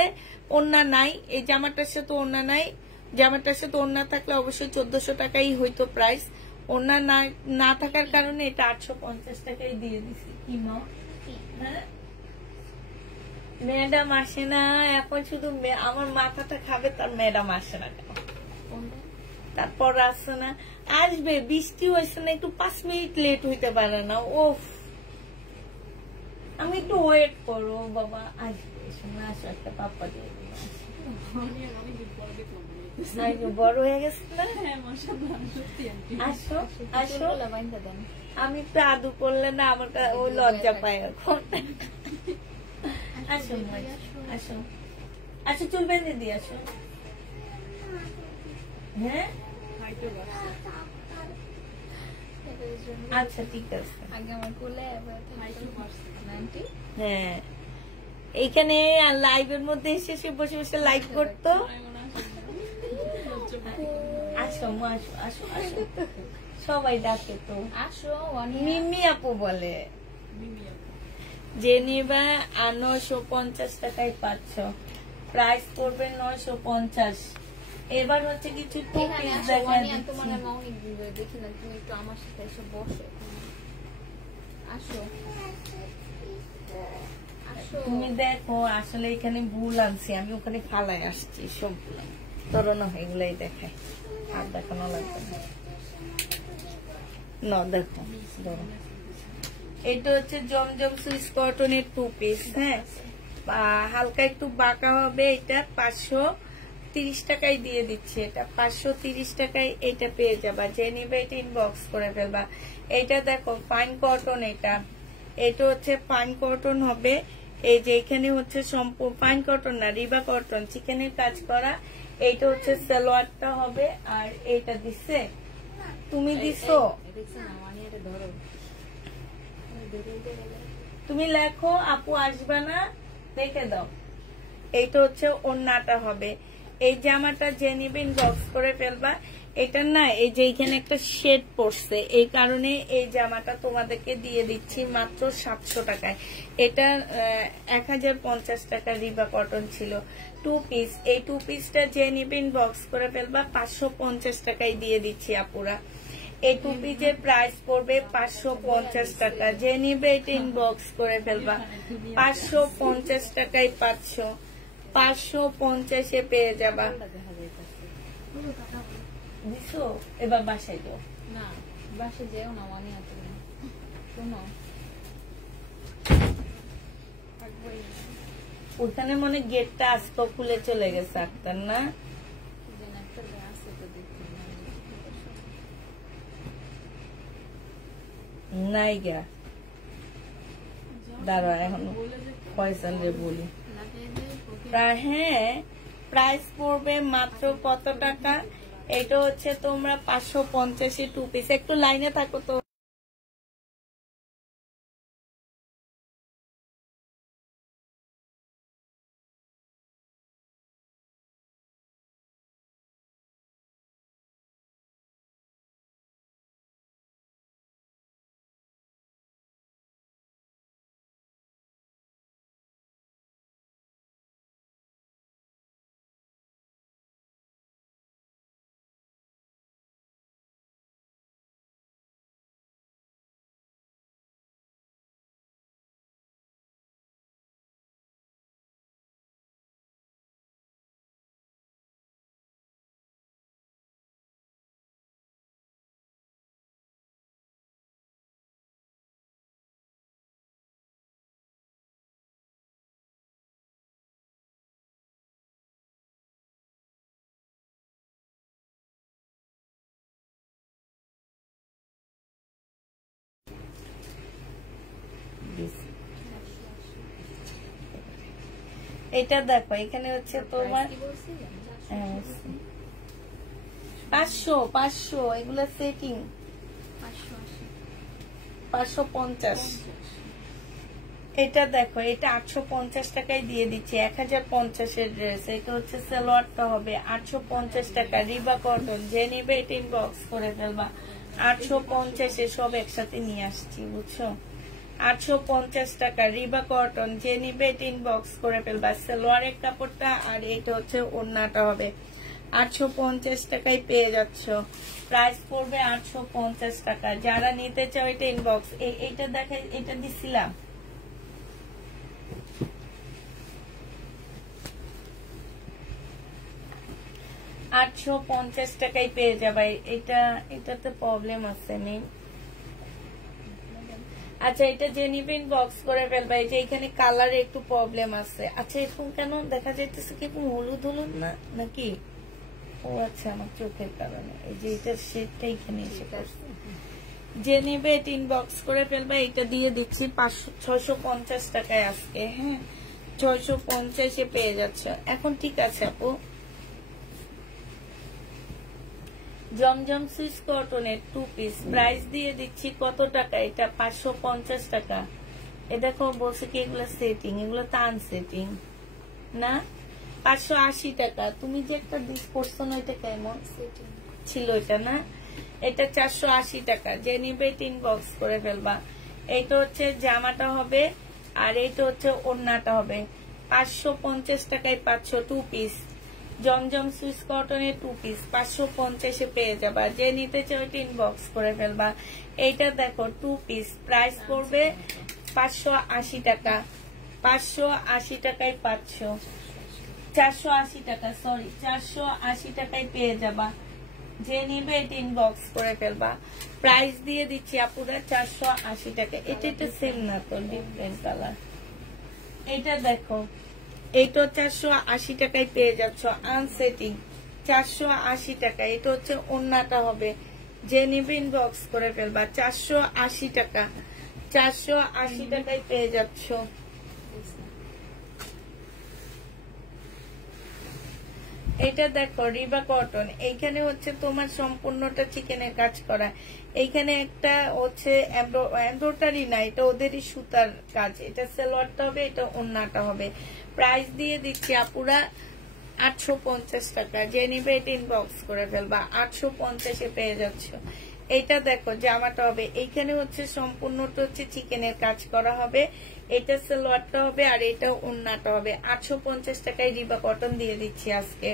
ওড়না নাই, এই জামাটার সাথে ওড়না নাই। জামাটার সাথে ওড়না থাকলে অবশ্যই 1400 টাকাই হইতো প্রাইস। ওড়না না থাকার কারণে এটা 850 টাকাই দিয়ে দিছি। কি মা? হ্যাঁ, ম্যাডাম আসে না এখন, শুধু আমার মাথাটা খাবে, তার ম্যাডাম আসে না কেন? তারপর আসছে না, আসবে, বৃষ্টি হয়েছে না, একটু 5 মিনিট লেট হইতে পারে না? ওফ, আমি একটু ওয়েট করো বাবা, আসবে। শোনা, আসো, একটা পাপ্পা দিয়ে দিন। বড় হয়ে গেছে না? আসো আসো, আমি একটু আদু করলে না আমার ওই লজ্জা পায় এখন। আসো আসো আসো, চুল বেঁধে দিয়ে আসো। হ্যাঁ আচ্ছা ঠিক আছে। হ্যাঁ, এইখানে লাইভের মধ্যে এসে সে বসে বসে লাইভ করতো। আসো আসো আসো আসো, সবাই ডাকে তো। আসো, মিমি আপু বলে। যে নিবা 950 টাকায় পাচ্ছ, প্রাইস করবে 950। এবার হচ্ছে কিছু টু পিস দেখা তুমি দেখো, আসলে এখানে ভুল আনছি আমি, ওখানে ফালাই আসছি সবগুলো। ধরো না, এগুলাই দেখায়, আর দেখানো লাগবে না। দেখো, ধরো, এটা হচ্ছে জমজম সুইস কটনের 2 পিস। হ্যাঁ, হালকা একটু বাঁকা হবে। এটা 530 টাকায় দিয়ে দিচ্ছি। এটা 530 টাকায় এটা পেয়ে যাবা। যে নিবে এটা ইনবক্স করে ফেলবা। এটা দেখো পাইন কটন, এটা হচ্ছে পাইন কটন হবে। এই যে এখানে হচ্ছে সম্পূর্ণ পাইন কটন না, রিবা কটন, চিকেনের কাজ করা। এইটা হচ্ছে সালোয়ারটা হবে। আর এইটা দিচ্ছে, তুমি দিছো, তুমি লেখো, আপু আসবা না, দেখে দাও। এইটা হচ্ছে ওড়নাটা হবে। এই জামাটা যে নিবে ইনবক্স করে ফেলবা। এটা না, এই যে এখানে একটা শেড পড়ছে, এই কারণে এই জামাটা তোমাদেরকে দিয়ে দিচ্ছি মাত্র 700 টাকায়। এটা 1050 টাকা রিবা কটন ছিল। 2 পিস, এই 2 পিসটা যে নিবে ইনবক্স করে ফেলবা। 550 টাকায় দিয়ে দিচ্ছি আপুরা। এই 2 পিসের প্রাইস পড়বে 550 টাকা। যে নিবে এটা ইনবক্স করে ফেলবা। 550 টাকায় পাচ্ছ, 550-এ পেয়ে যাবা। দিছো, এবার বাসায় যাও। না, বাসায় যেও না, মানে শোনো, ওখানে মনে গেটটা আজকে খুলে চলে গেছে আক্তার না? নাই গা, দাঁড়া, এখন ফয়সাল রে বলি। হ্যাঁ, প্রাইস পড়বে মাত্র কত টাকা? এটা হচ্ছে তোমরা 550-এ 2 পিস। একটু লাইনে থাকো তো। এটা দেখো এখানে হচ্ছে তোমার 500 এগুলা সেটিং 550। এটা দেখো এটা 850 টাকায় দিয়ে দিচ্ছি, 1050 এর ড্রেস। এটা হচ্ছে সালোয়ারটা হবে 850 টাকা, রিবা কটন। যে নিবে এটা ইনবক্স করে ফেলবা। 850 এ সব একসাথে নিয়ে আসছি, বুঝছো? 850 টাকা রিবা কটন। যে নিবে এটা ইনবক্স করে ফেলবা। সালোয়ারের কাপড়টা আর এটা হচ্ছে ওড়নাটা হবে 850 টাকায় পেয়ে যাচ্ছ। প্রাইস পড়বে 850 টাকা। যারা নিতে চাও এটা ইনবক্স। এইটা দেখে এটা দিছিলাম 850 টাকায় পেয়ে যাবে। এটাতে প্রবলেম আছে নেই। আচ্ছা এটা যে নিবে ইনবক্স করে ফেলবা। এই যে এখানে কালারে একটু প্রবলেম আছে। আচ্ছা এরকম কেন দেখা যাইতেছে? কি হলুদ হলুদ না নাকি? ও আচ্ছা আমার চোখের কারণে। এই যে এটার শেডটা এখানে এসে পড়ছে। যে নিবে এটা ইনবক্স করে ফেলবা। এটা দিয়ে দিচ্ছি 650 টাকায় আজকে। হ্যাঁ 650 এ পেয়ে যাচ্ছ। এখন ঠিক আছে আপু। জমজম সুইস কটনের 2 পিস প্রাইস দিয়ে দিচ্ছি কত টাকা? এটা 550 টাকা। এ দেখো বলছে কি এগুলো সেটিং, এগুলো তো আনসেটিং না। 580 টাকা। তুমি যে একটা ডিস করছো না, এটা কেমন ছিল এটা না? এটা 480 টাকা। যে নিবে এটা ইনবক্স করে ফেলবা। এইটা হচ্ছে জামাটা হবে আর এইটা হচ্ছে ওড়নাটা হবে। 550 টাকায় পাচ্ছ 2 পিস জমজম সুইস কটনের 2 পিস 550 এ পেয়ে যাবা। যে নিতে চাও এটা ইনবক্স করে ফেলবা। এইটা দেখো 2 পিস প্রাইস পড়বে 580 টাকা। 580 টাকায় পাচ্ছ। 480 টাকা, সরি 480 টাকায় পেয়ে যাবা। যে নিবে এটা ইনবক্স করে ফেলবা। প্রাইস দিয়ে দিচ্ছি আপুরা 480 টাকা। এটা একটা সেম না তো, ডিফারেন্ট কালার। এটা দেখো এইটা 480 টাকায় পেয়ে যাচ্ছ আনসেটিং। 480 টাকা। এটা হচ্ছে ওড়নাটা হবে। যে নিবে ইনবক্স করে ফেলবা। 480 টাকা। 480 টাকায় পেয়ে যাচ্ছ। এটা দেখো রিবা কটন। এইখানে হচ্ছে তোমার সম্পূর্ণটা চিকেনের কাজ করা। এইখানে একটা হচ্ছে এমব্রয়ডারি না, এটা ওদেরই সুতার কাজ। এটা সালোয়ারটা হবে, এটা ওড়নাটা হবে। প্রাইস দিয়ে দিচ্ছি আপুরা 850 টাকা। যে নিবে এটা ইনবক্স করে ফেলবা। 850 এ পেয়ে যাচ্ছ। এইটা দেখো জামাটা হবে। এইখানে হচ্ছে সম্পূর্ণটা হচ্ছে চিকেনের কাজ করা হবে। এটা সালোয়ারটা হবে আর এটা ওড়নাটা হবে। 850 টাকায় রিবা কটন দিয়ে দিচ্ছি আজকে।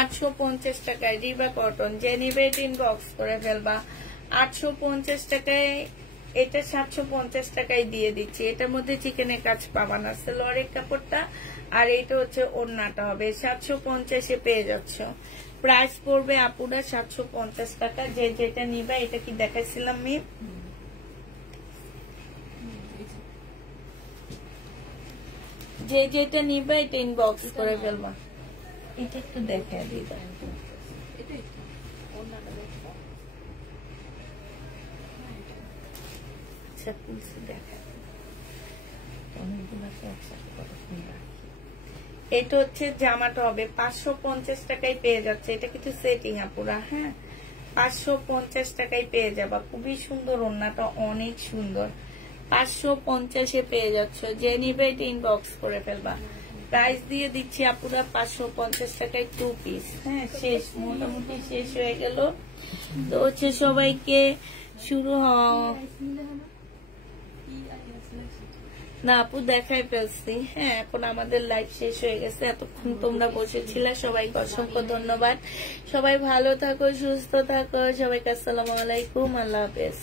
850 টাকায় রিবা কটন। যে নিবে এটা ইনবক্স করে ফেলবা। 850 টাকায় এটা 750 টাকায় দিয়ে দিচ্ছি। এটার মধ্যে চিকেনের কাজ পাবা না, সালোয়ারের কাপড়টা আর এটা হচ্ছে ওড়নাটা হবে। 750 এ পেয়ে যাচ্ছ। প্রাইস পড়বে আপুরা 750 টাকা। যে যেটা নিবা, এটা কি দেখাইছিলাম আমি? যে যেটা নিবা এটা ইনবক্স করে ফেলবা। এটা একটু দেখা দিবা। আচ্ছা খুলছি দেখা। এটা হচ্ছে জামাটা হবে 550 টাকায় পেয়ে যাচ্ছে। এটা কিছু সেটিং আপুরা। হ্যাঁ 550 টাকায় পেয়ে যাবা। খুবই সুন্দর, ওড়নাটা অনেক সুন্দর। 550 এ পেয়ে যাচ্ছ। যে নিবে এটা ইনবক্স করে ফেলবা। প্রাইস দিয়ে দিচ্ছি আপুরা 550 টাকায় 2 পিস। হ্যাঁ শেষ, মোটামুটি শেষ হয়ে গেল। তো হচ্ছে সবাইকে শুরু না আপু দেখাই ফেলছি। হ্যাঁ এখন আমাদের লাইভ শেষ হয়ে গেছে। এতক্ষণ তোমরা বসেছিলে, সবাইকে অসংখ্য ধন্যবাদ। সবাই ভালো থাকো, সুস্থ থাকো। সবাইকে আসসালামু আলাইকুম, আল্লাহ হাফেজ।